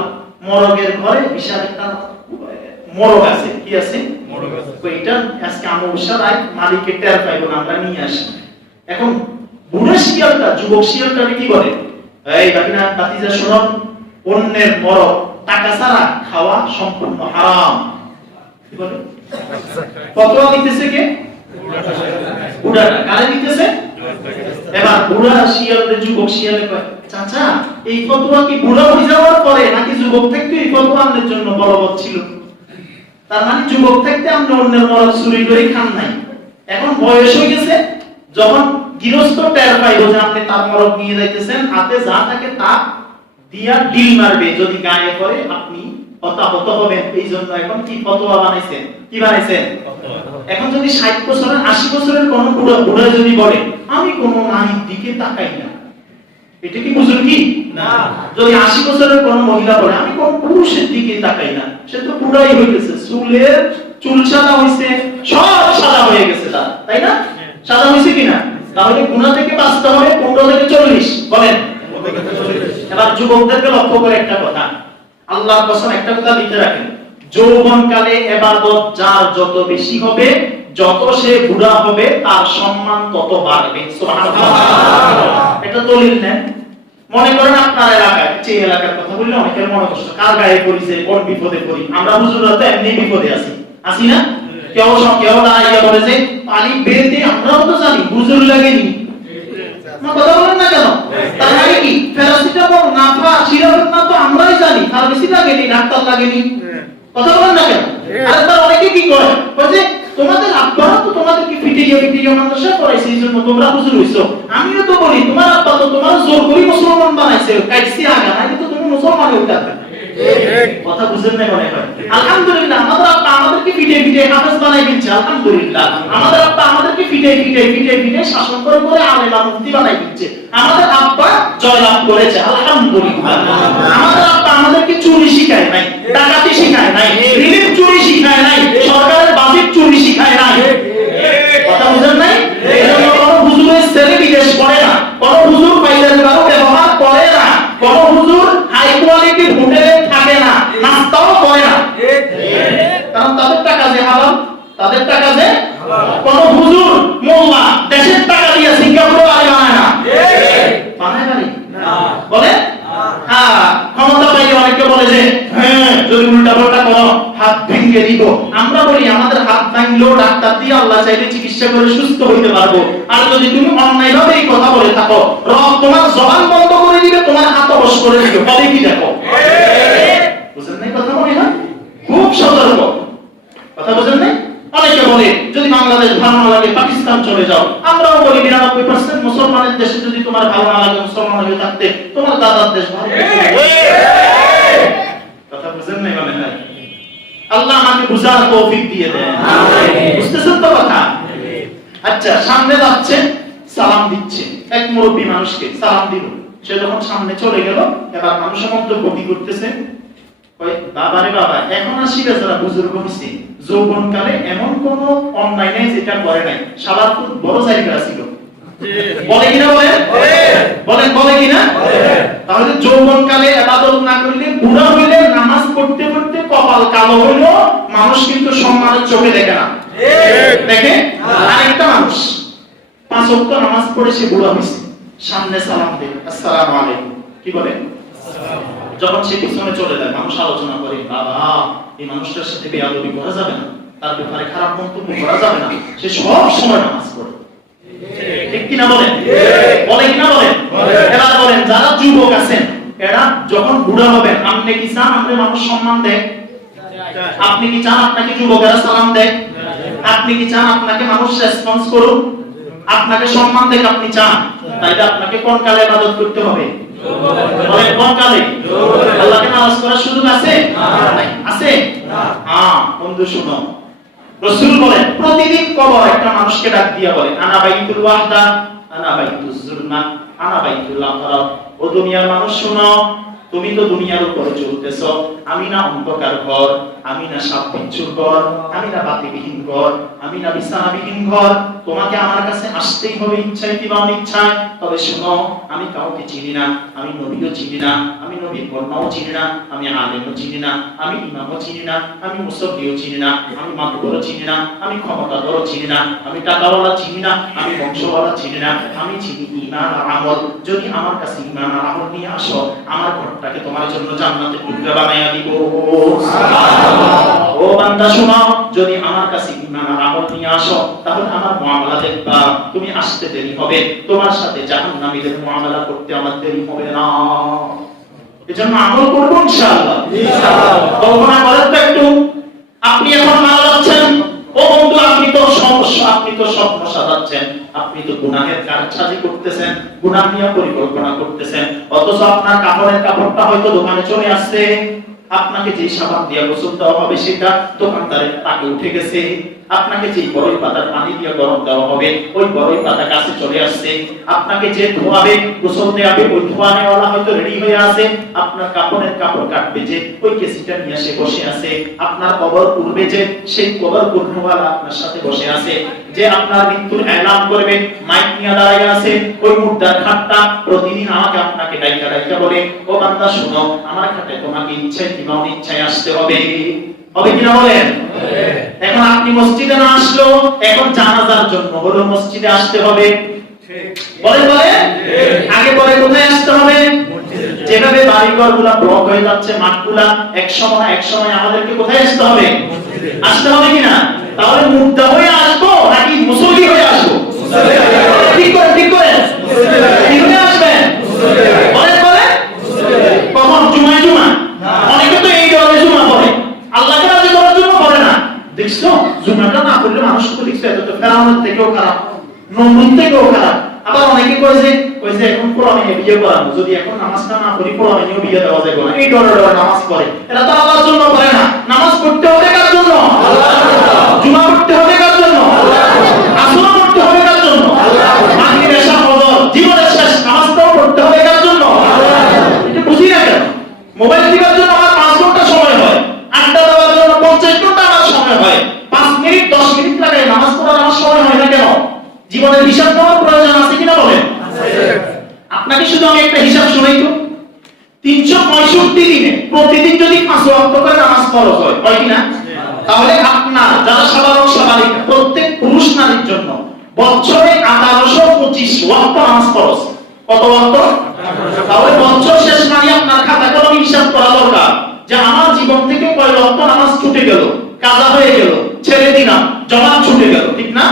মরগের ঘরে বিশাল একটা মরগ আছে। কি আছে? মরগ আছে। ওইটা আজকে অমাবস্যা রাত, মালিকের টের পাইবো না, আমরা নিয়ে আসি। এখন বুড়া শিয়ালটা যুবক শিয়ালটাকে কি বলে? এই বাকিনা বাতিজা শুনুন, অন্যের মরগ টাকা ছাড়া খাওয়া সম্পূর্ণ হারাম। কি বলে? ফতোয়া দিতেছে কে? বুড়াটা। কারে দিতেছে? এবার বুড়া শিয়ালদের যুবক শিয়ালে কয় চাচা এই ফতোয়া কি বুড়া হয়ে যাওয়ার পরে নাকি যুবক থাকতে এই ফতোয়া আমাদের জন্য বলবৎ ছিল? তার মানে যুবক থাকতে আমরা অন্যের মরগ চুরি করে খান নাই, এখন বয়স হয়ে গেছে, যখন গৃহস্থ টের পাইবো যে আপনি তার মরগ নিয়ে যাইতেছেন, হাতে যা থাকে তা দিয়া ডিল মারবে, যদি গায়ে পড়ে আপনি হতাহত হবেন। এই জন্য এখন কি ফতোয়া বানাইছেন? কি বানাইছেন? এখন যদি 60 বছরের 80 বছরের কোন বুড়া যদি বলে আমি কোন নারীর দিকে তাকাই না, এটা কি বুজুর্গি? না। যদি 80 বছরের কোন মহিলা বলে আমি কোন পুরুষের দিকে তাকাই না, সে তো বুড়াই হইতেছে, চুল সাদা হইছে, সব সাদা হয়ে গেছে তার, তাই না? সাদা হইছে কিনা? তাহলে গুনাহ থেকে বাঁচতে হবে 15 থেকে 40। বলেন। এবার যুবকদেরকে লক্ষ্য করে একটা কথা, আল্লাহর কসম একটা কথা লিখে রাখেন, যৌবনকালে ইবাদত যার যত বেশি হবে, যত সে বুড়া হবে তার সম্মান তত বাড়বে। সুবহানাল্লাহ। এটা দলিল নেন। মনে করেন আপনার এলাকায়, যে এলাকার কথা বললে অনেকের মনে কষ্ট, কার গায়ে পড়িছে, কোন বিপদে পড়ি, আমরা হুজুররা তো এমনি বিপদে আছি, আছি না? কেউ দাঁড়াইয়া বলে যে পানি বেঁধে, আমরাও তো জানি হুজুর লাগেনি, কথা বলেন না কেন? তার মানে কি প্যারাসিটামল নাফা সিরাপ না তো আমরাই জানি, ফার্মেসি লাগেনি, ডাক্তার লাগেনি, কথা বলেন না কেন? আরেকবার অনেকে কি করে যে তোমাদের আব্বারা তো তোমাদেরকে ফিটিয়ে মাদ্রাসা পড়াইছে, এই জন্য তোমরা হুজুর হইছো। আমিও তো বলি তোমার আব্বা তো তোমার জোর করে মুসলমান বানাইছে, কাইছি আগা, নাকি তো তুমি মুসলমান হইতে পারবে। কথা বুঝেন না মনে হয়? আলহামদুলিল্লাহ আমাদের আব্বা আমাদেরকে পিটে পিটে হাফেজ বানাই দিচ্ছে, আলহামদুলিল্লাহ। আমাদের আব্বা আমাদেরকে পিটে পিটে পিটে পিটে শাসন করে করে আলেম মুফতি বানাই দিচ্ছে। আমাদের আব্বা জয়লাভ করেছে, আলহামদুলিল্লাহ। আমাদের আব্বা আমাদেরকে চুরি শিখায় নাই, ডাকাতি শিখায় নাই, রিলিফ চুরি শিখায় নাই, সরকারের বাজেট চুরি শিখায় নাই। কথা বুঝেন নাই? এজন্য কোন হুজুরের ছেলে বিদেশ পড়ে না, কোন হুজুর বাইরের কারো ব্যবহার করে না, কোন হুজুর হাই কোয়ালিটির হোটেলে থাকে না, নাস্তাও করে না। কারণ তাদের টাকা যে হালাল, তাদের টাকা যে কোন হুজুর মোল্লা দেশের টাকা দিয়ে সিঙ্গাপুরে বাড়ি বানায় না, বানায় বাড়ি বলে। হ্যাঁ, ক্ষমতা পাইলে অনেকে বলে যে হ্যাঁ যদি উল্টা পাল্টা করো হাত ভেঙে দিব। আমরা বলি আমাদের হাত ভাঙলেও ডাক্তার দিয়ে আল্লাহ চাইলে চিকিৎসা করে সুস্থ হইতে পারবো। আর যদি তুমি অন্যায় ভাবে এই কথা বলে থাকো, রব তোমার জবান বন্ধ করে দিবে, তোমার হাত অবশ করে দিবে। হবে কি দেখো? বুঝেন নাই কথা মনে হয়? খুব সতর্ক। কথা বুঝেন নাই? অনেকে বলে যদি বাংলাদেশ ভালো না লাগে পাকিস্তান চলে যাও। আমরাও বলি ৯৯% মুসলমানের দেশে যদি তোমার ভালো না লাগে মুসলমান হয়ে থাকতে তোমার দাদার দেশ ভালো। কথা বুঝেন নাই মনে হয়? আল্লাহ আমাকে বুঝার তৌফিক দিয়ে দেন। বুঝতেছেন তো কথা? আচ্ছা, সামনে যাচ্ছে, সালাম দিচ্ছে, এক মুরব্বী মানুষকে সালাম দিল। সে যখন সামনে চলে গেল, এবার মানুষের মধ্যে গতি করতেছে, ওই বাবারে বাবা, এখন আসি যারা বুজুর্গ হইছে, যৌবনকালে এমন কোন অন্যায় নাই যেটা করে নাই। সবার খুব বড় জায়গা ছিল, বলে কিনা বলেন? বলে কিনা? তাহলে যৌবনকালে ইবাদত না করলে, বুড়া হইলে নামাজ পড়তে পড়তে কপাল কালো হইল, মানুষ কিন্তু সম্মানের চোখে দেখে না। দেখে আরেকটা মানুষ 5 ওয়াক্ত নামাজ পড়ে সে বুড়া হইছে, সামনে সালাম দেয় আসসালামু আলাইকুম, কি বলে? যখন সে পিছনে চলে যায়, মানুষ আলোচনা করে বাবা এই মানুষটার সাথে বেয়াদবি করা যাবে না, তার ব্যাপারে খারাপ মন্তব্য করা যাবে না, সে সব সময় নামাজ পড়ে। ঠিক কিনা বলেন? বলে কিনা বলেন? এবার বলেন যারা যুবক আছেন, এরা যখন বুড়া হবেন, আপনি কি চান আমাদের মানুষ সম্মান দেয়? আপনি কি চান আপনাকে যুবকেরা সালাম দেয়? আপনি কি চান আপনাকে মানুষ রেসপন্স করুক, আপনাকে সম্মান দেয়? আপনি চান? তাইলে আপনাকে কোন কালে ইবাদত করতে হবে? বলেন কোন কালে? আল্লাহকে নামাজ পড়ার সুযোগ আছে? আছে? হ্যাঁ বন্ধু শুনো, রাসূল বলেন প্রতিদিন কবর একটা মানুষকে ডাক দিয়া বলে আনা বাইতুল ওয়াহদা, আনা বাইতুজ যুলমা, আনা বাইতুল আখরাত। ও দুনিয়ার মানুষ শুনো, তুমি তো দুনিয়ার উপরে চলতেছ, আমি না অন্ধকার ঘর, আমি না সাপ বিচ্ছুর ঘর, আমি না বাতিবিহীন ঘর, আমি না বিছানাবিহীন ঘর। তোমাকে আমার কাছে আসতেই হবে ইচ্ছায় কিংবা অনিচ্ছায়। তবে শুনো, আমি কাউকে চিনি না, আমি নবীও চিনি না, আমি নবীর কন্যাও চিনি না, আমি আলেমও চিনি না, আমি ইমামও চিনি না, আমি মুসল্লিও চিনি না, আমি মাতবরও চিনি না, আমি ক্ষমতাধরও চিনি না, আমি টাকাওয়ালা চিনি না, আমি বংশওয়ালা চিনি না, আমি চিনি ঈমান আর আমল। যদি আমার কাছে ঈমান আর আমল নিয়ে আসো, আমার ঘরটাকে তোমার জন্য জান্নাতের টুকরা বানাইয়া দিব। ও বান্দা শুনো, যদি আমার কাছে ঈমান আর আমল নিয়ে আসো, তাহলে আমার মুআমালা দেখবা, তুমি আসতে দেরি হবে, তোমার সাথে জাহান্নামীদের মুআমালা করতে আমার দেরি হবে না। এজন্য আমল করব ইনশাআল্লাহ। কল্পনা করেন তো একটু, আপনি এখন মারা যাচ্ছেন, ও বন্ধু আপনি তো সমস্যা, আপনি তো স্বপ্ন সাজাচ্ছেন, আপনি তো গুনাহের কারসাজি করতেছেন, গুনাহ নিয়ে পরিকল্পনা করতেছেন, অথচ আপনার কাপড়ের কাপড়টা হয়তো দোকানে চলে আসছে, আপনাকে যে সাবান দিয়ে গোসল দেওয়া হবে সেটা দোকানদারের টাকে উঠে গেছে, আপনাকে যে বড়ই পাতার পানি দিয়ে গরম দেওয়া হবে ওই বড়ই পাতা কাছে চলে আসছে, আপনাকে যে ধোয়াবে গোসল দেওয়াবে ওই ধোয়া নেওয়ালা হয়তো রেডি হয়ে আছে, আপনার কাপড়ের কাপড় কাটবে যে ওই কেসিটা নিয়ে এসে বসে আছে, আপনার কবর করবে যে সেই কবর করনেওয়ালা আপনার সাথে বসে আছে, যে আপনার মৃত্যুর এলান করবে মাইক নিয়ে দাঁড়িয়ে আছে, ওই মুর্দার খাটটা প্রতিদিন আমাকে আপনাকে ডাইকা ডাইকা বলে ও বান্দা শুনো, আমার খাটে তোমাকে ইচ্ছায় কিংবা অনিচ্ছায় আসতে হবে। হবে কিনা বলেন? এখন আপনি মসজিদে না আসলো, এখন জানাজার জন্য হলো মসজিদে আসতে হবে। বলে আগে পরে কোথায় আসতে হবে? যেভাবে বাড়িঘরগুলা ব্লক হয়ে যাচ্ছে, মাঠগুলা এক সময় আমাদেরকে কোথায় আসতে হবে? আসতে হবে কিনা? তাহলে মুর্দা হয়ে আসবো নাকি মুসল্লি হয়ে আসবো? ঠিক করে কি হয়ে আসবেন? বলে কখন? জুমা অনেকে তো এই দলে জুমা পড়ে, আল্লাহকে রাজি করার জন্য পড়ে না। দেখছো জুমাটা না পড়লে মানুষ তো দেখছো এত তো ফেরাউনের থেকেও খারাপ, নমরুদ থেকেও খারাপ, আবার অনেকে কইছে এখন পোলাপানি বিয়ে করানো, যদি এখন নামাজটা না পড়ি পোলাপানিও বিয়ে দেওয়া যাবে না, এই ডরে ডরে নামাজ পড়ে। এরা তো আল্লাহর জন্য করে না। নামাজ পড়তে হবে কার জন্য? আল্লাহর জন্য। জুমা পড়তে হবে কার জন্য? আল্লাহর জন্য। আসর পড়তে হবে কার জন্য? আল্লাহর জন্য। মাগরিব এশা ফজর জীবনের শেষ নামাজটাও পড়তে হবে কার জন্য? আল্লাহর জন্য। এটা বুঝি না কেন? মোবাইল টিপার জন্য আমার 5 ঘন্টা সময় হয়, আড্ডা দেওয়ার জন্য 50 ঘন্টা আমার সময় হয়, 5 মিনিট 10 মিনিট লাগে নামাজ পড়ার আমার সময় হয় না কেন? জীবনের হিসাব নেওয়ার প্রয়োজন আছে কিনা বলেন? আপনাকে শুধু আমি একটা হিসাব শোনাই তো। 365 দিনে প্রতিদিন যদি 5 ওয়াক্ত করে নামাজ ফরজ হয় কিনা? তাহলে আপনার যারা সাধারণ সাধারিক প্রত্যেক পুরুষ নারীর জন্য বছরে 1825 ওয়াক্ত নামাজ ফরজ। কত ওয়াক্ত? তাহলে বছর শেষ মানে আপনার খাতা কলমে হিসাব করা দরকার যে আমার জীবন থেকে কয় ওয়াক্ত নামাজ ছুটে গেল, কাজা হয়ে গেল, ছেড়ে দিলাম, জমা ছুটে গেল, ঠিক না?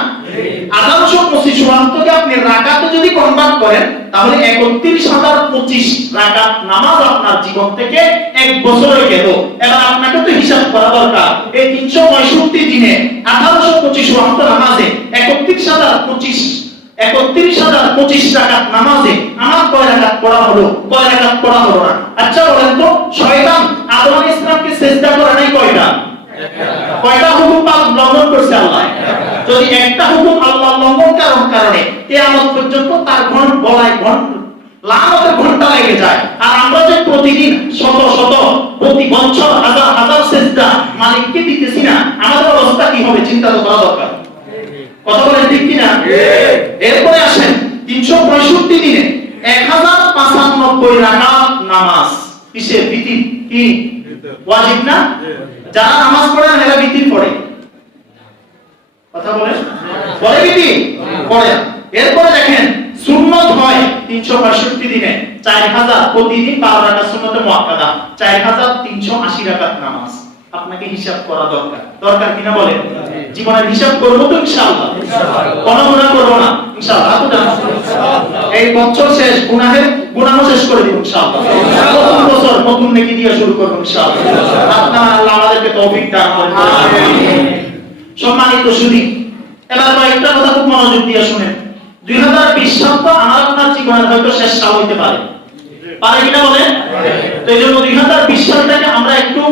1825 ওয়াক্তকে আপনি রাকাতে যদি কনভার্ট করেন তাহলে 31025 রাকাত নামাজ আপনার জীবন থেকে এক বছরে গেল। এবার আপনাকে তো হিসাব করা দরকার এই 365 দিনে 1825 ওয়াক্ত নামাজে 31025 রাকাত নামাজে আমার কয় রাকাত পড়া হলো, কয় রাকাত পড়া হলো না? আচ্ছা বলেন তো, শয়তান আদম আলাইহিস সালামকে সিজদা করে নাই কয়টা? কয়টা হুকুম লঙ্ঘন করছে আল্লাহ? যদি একটা হুকুম আল্লাহ লঙ্ঘন কারণে কিয়ামত পর্যন্ত তার গলায় লানতের ঘন্টা লেগে যায়। আর আমরা যে প্রতিদিন শত শত প্রতি বছর হাজার হাজার সিজদা মালিককে দিতেছি না, আমাদের অবস্থা কি হবে চিন্তা তো করা দরকার। কথা বলেন ঠিক কিনা? এরপরে আসেন 365 দিনে 1095 রাকাত নামাজ কিসের? বিতির। কি ওয়াজিব না? যারা নামাজ পড়ে না এরা বিতির পড়ে। কথা বলেন, পড়ে বিতির পড়ে। এরপরে দেখেন সুন্নাত হয় 365 দিনে 4000 প্রতিদিন 12 রাকাত সুন্নতে মুআক্কাদা, 4380 রাকাত নামাজ। আপনাকে হিসাব করা দরকার কিনা বলেন? জীবনের হিসাব করব তো ইনশাআল্লাহ। কোনো গুনাহ করব না ইনশাআল্লাহ। এই বছর শেষ গুনাহ শেষ করে দিব ইনশাআল্লাহ। নতুন বছর নতুন নেকি দিয়ে শুরু করব ইনশাআল্লাহ। আল্লাহ আমাদেরকে তৌফিক দান করেন। আমিন। সম্মানিত সুধী, এবার একটা কথা খুব মনোযোগ দিয়ে শুনেন। 2020 সাল তো আমার আপনার জীবনের হয়তো শেষ সাল হইতে পারে কিনা বলেন? তো এই জন্য 2020 সালটাকে আমরা একটু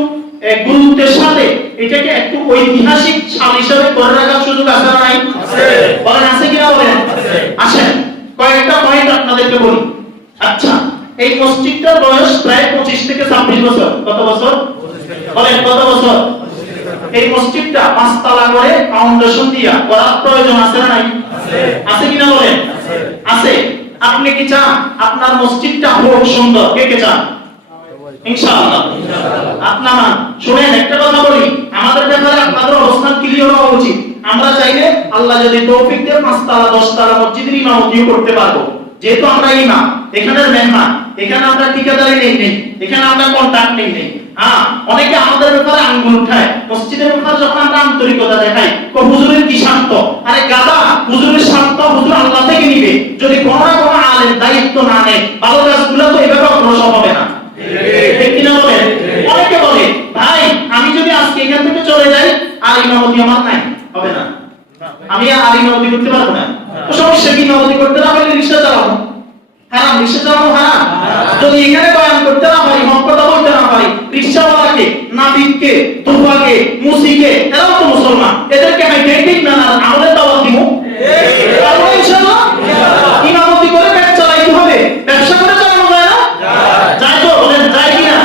গুরুত্বের সাথে এটাকে একটু ঐতিহাসিক সাল হিসেবে করে রাখার সুযোগ আছে না নাই? বলেন আছে কিনা বলেন? আসেন কয়েকটা পয়েন্ট আপনাদেরকে বলি। আচ্ছা, এই মসজিদটার বয়স প্রায় 25 থেকে 26 বছর। কত বছর বলেন? কত বছর? এই মসজিদটা 5 তলা করে ফাউন্ডেশন দিয়া করার প্রয়োজন আছে না নাই? আছে কিনা বলেন? আছে। আপনি কি চান আপনার মসজিদটা হোক সুন্দর? কে চান? ইনশাআল্লাহ। আপনারা শুনেন একটা কথা বলি, আমাদের ব্যাপারে আপনাদের অবস্থান ক্লিয়ার হওয়া উচিত। আমরা চাইলে আল্লাহ যদি তৌফিক দেয় 5 তলা 10 তলা মসজিদের ইমামতিও করতে পারবো। যেহেতু আমরা ইমাম, এখানের মেহমান, এখানে আমরা ঠিকাদারি নেই, এখানে আমরা কন্ট্রাক্ট নেই। হ্যাঁ, অনেকে আমাদের ব্যাপারে আঙ্গুল উঠায়। মসজিদের ব্যাপারে যখন আমরা আন্তরিকতা দেখাই, হুজুরের কি শান্ত? আরে গাদা, হুজুরের শান্ত হুজুর আল্লাহ থেকে নিবে। যদি কোনো না কোনো আলেম দায়িত্ব না নেয়, ভালো কাজগুলো তো এভাবে অগ্রসর হবে না। ঠিক কিনা বলেন? অনেকে বলে ভাই আমি যদি আজকে এখান থেকে চলে যাই আর ইমামতি আমার নাই, হবে না, আমি আর ইমামতি করতে পারবো না। তো সমস্যা কি? ইমামতি করতে না পারলে রিকশা চালাবো হারাম, রিকশা চালাবো হারাম। যদি এখানে বয়ান করতে না পারি, হক কথা বলতে না পারি, রিকশাওয়ালাকে, নাবিককে, তুফাকে, মুসিকে, এরাও তো মুসলমান, এদেরকে আমি ঠিক না আমাদের দাওয়াত দিব। তারপরে ইনশাআল্লাহ ইমামতি করে পেট চালাইতে হবে। ব্যবসা করে চালানো যায় না? যায় তো বলেন, যায় কিনা?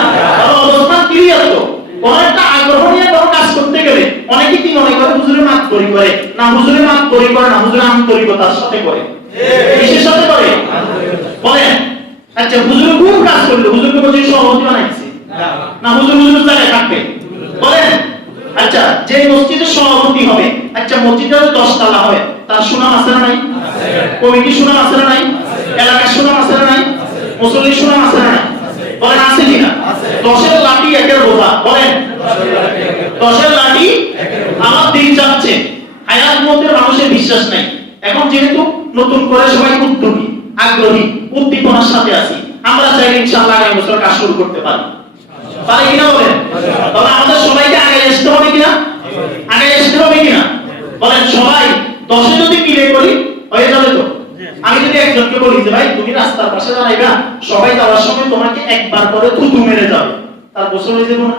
অবস্থান ক্লিয়ার তো। কোন একটা আগ্রহ নিয়ে কোনো কাজ করতে গেলে অনেকে কি মনে করে হুজুরের মাত করি করে না, হুজুরের মাত করি করে না, হুজুরের আন্তরিকতার সাথে করে, কিসের সাথে করে বলেন? আচ্ছা, হুজুর কোন কাজ করলো? হুজুরকে মসজিদ সভাপতি বানাইছে না, হুজুর জায়গায় থাকবে বলেন? আচ্ছা, যে মসজিদের সভাপতি হবে, আচ্ছা মসজিদটা 10 তলা হয়, তার সুনাম আছে না নাই? কমিটির সুনাম আছে না নাই? এলাকার সুনাম আছে না নাই? মুসল্লির সুনাম আছে না নাই? বলেন আছে কিনা? 10-এর লাঠি একের বোঝা, বলেন 10-এর লাঠি আমার দিন যাচ্ছে। হায়াত মতের মানুষের বিশ্বাস নাই। এখন যেহেতু নতুন করে সবাই উদ্যোগী, আগ্রহী, উদ্দীপনার সাথে আছি, আমরা চাইলে ইনশাআল্লাহ আগামী বছর কাজ শুরু করতে পারি কিনা বলেন? তবে আমাদের সবাইকে আগে আসতে হবে কিনা? আগে আসতে হবে কিনা বলেন? সবাই 10-এ যদি মিলে করি হয়ে যাবে তো। আমি যদি একজনকে বলি যে ভাই তুমি রাস্তার পাশে দাঁড়াইবা, সবাই যাওয়ার সময় তোমাকে একবার করে থুতু মেরে যাবে, তার গোসল হয়ে যাবে না?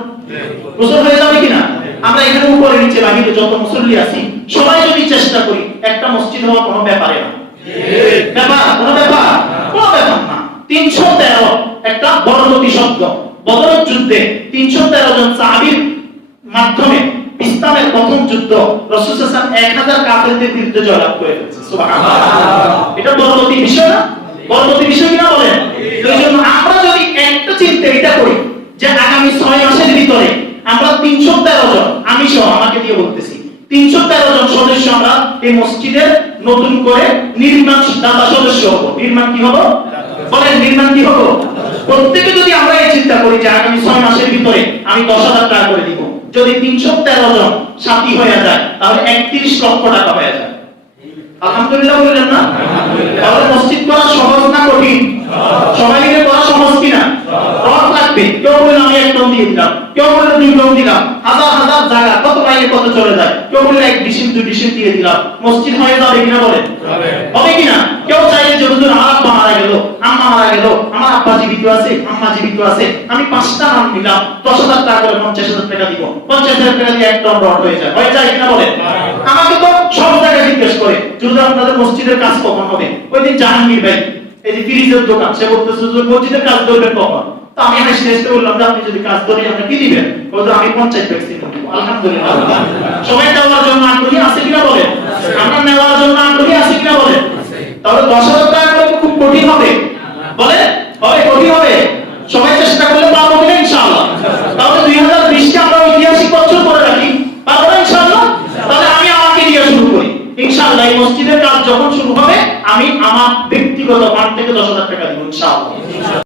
গোসল হয়ে যাবে কিনা? আমরা এখানে উপরে নিচে বাহিরে যত মুসল্লি আছি সবাই যদি চেষ্টা করি, একটা মসজিদ হওয়া কোনো ব্যাপারে না। কোনো ব্যাপার না। 313 একটা বড় শব্দ। বদরের যুদ্ধে 313 জন সাহাবীর মাধ্যমে ইসলামের প্রথম যুদ্ধ রাসূল সাল্লাল্লাহু আলাইহি ওয়াসাল্লাম 1000 কাফেরদের বিরুদ্ধে জয়লাভ করে ফেলেছে। সুবহানাল্লাহ। এটা বড় বিষয় না? বড় বিষয় কিনা বলেন? এইজন্য আমরা যদি একটা চিন্তা এটা করি যে আগামী 6 মাসের ভিতরে আমরা 313 জন, আমি সহ আমাকে দিয়ে বলতেছি, 313 জন সদস্য আমরা এই মসজিদের নতুন করে নির্মাণ দাতা সদস্য হব। নির্মাণ কি হব? বলেন নির্মাণ কি হব? প্রত্যেকে যদি আমরা এই চিন্তা করি যে আগামী 6 মাসের ভিতরে আমি 10,000 টাকা করে দিব, যদি 313 জন সাথী হয়ে যায় তাহলে 31 লক্ষ টাকা হয়ে যায়। আলহামদুলিল্লাহ বললেন না? তাহলে মসজিদ করা সহজ না কঠিন? সবাই মিলে করা সহজ কিনা? রড লাগবে। কেউ বলল আমি 1 টন দিয়ে দিলাম, কেউ বলল 2 টন দিলাম, হাজার হাজার জায়গা কত বাইরে কত চলে যায়, কেউ বলল 1 ডিসিম 2 ডিসিম দিয়ে দিলাম, মসজিদ হয়ে যাবে কিনা বলেন? হবে কিনা? কেউ চাইলে যে হুজুর আমার আব্বা মারা গেল, আম্মা মারা গেল, আমার আব্বা জীবিত আছে, আম্মা জীবিত আছে, আমি 5টা নাম দিলাম, 10,000 টাকা করে 50,000 টাকা দিব, 50,000 টাকা দিয়ে 1 টন রড হয়ে যায় কিনা বলেন? আমাকে তো সব জায়গায় জিজ্ঞেস করে হুজুর আপনাদের মসজিদের কাজ কখন হবে? ওই দিন জাহাঙ্গীর ভাই এই যে ফ্রিজের দোকান, সে বলতেছে হুজুর মসজিদের কাজ করবেন কখন? তো আমি হেসে বললাম যে আপনি যদি কাজ করেন আপনি কি দিবেন? হুজুর আমি 50 ভ্যাকসিন দেব। আলহামদুলিল্লাহ। সবাই দেওয়ার জন্য আগ্রহী আছে কিনা বলেন? আমরা নেওয়ার জন্য আগ্রহী আছে কিনা বলেন? তাহলে 10,000 টাকা করে খুব কঠিন হবে বলে? হবে কঠিন হবে? সবাই চেষ্টা করলে পারবো কিনা ইনশাআল্লাহ? তাহলে 2020 কে আমরা ঐতিহাসিক বছর করে রাখি, পারবো না ইনশাআল্লাহ? তাহলে আমি আমাকে দিয়ে শুরু করি ইনশাআল্লাহ। এই মসজিদের কাজ যখন শুরু হবে আমি আমার ব্যক্তিগত ফান্ড থেকে 10,000 টাকা দিব ইনশাআল্লাহ।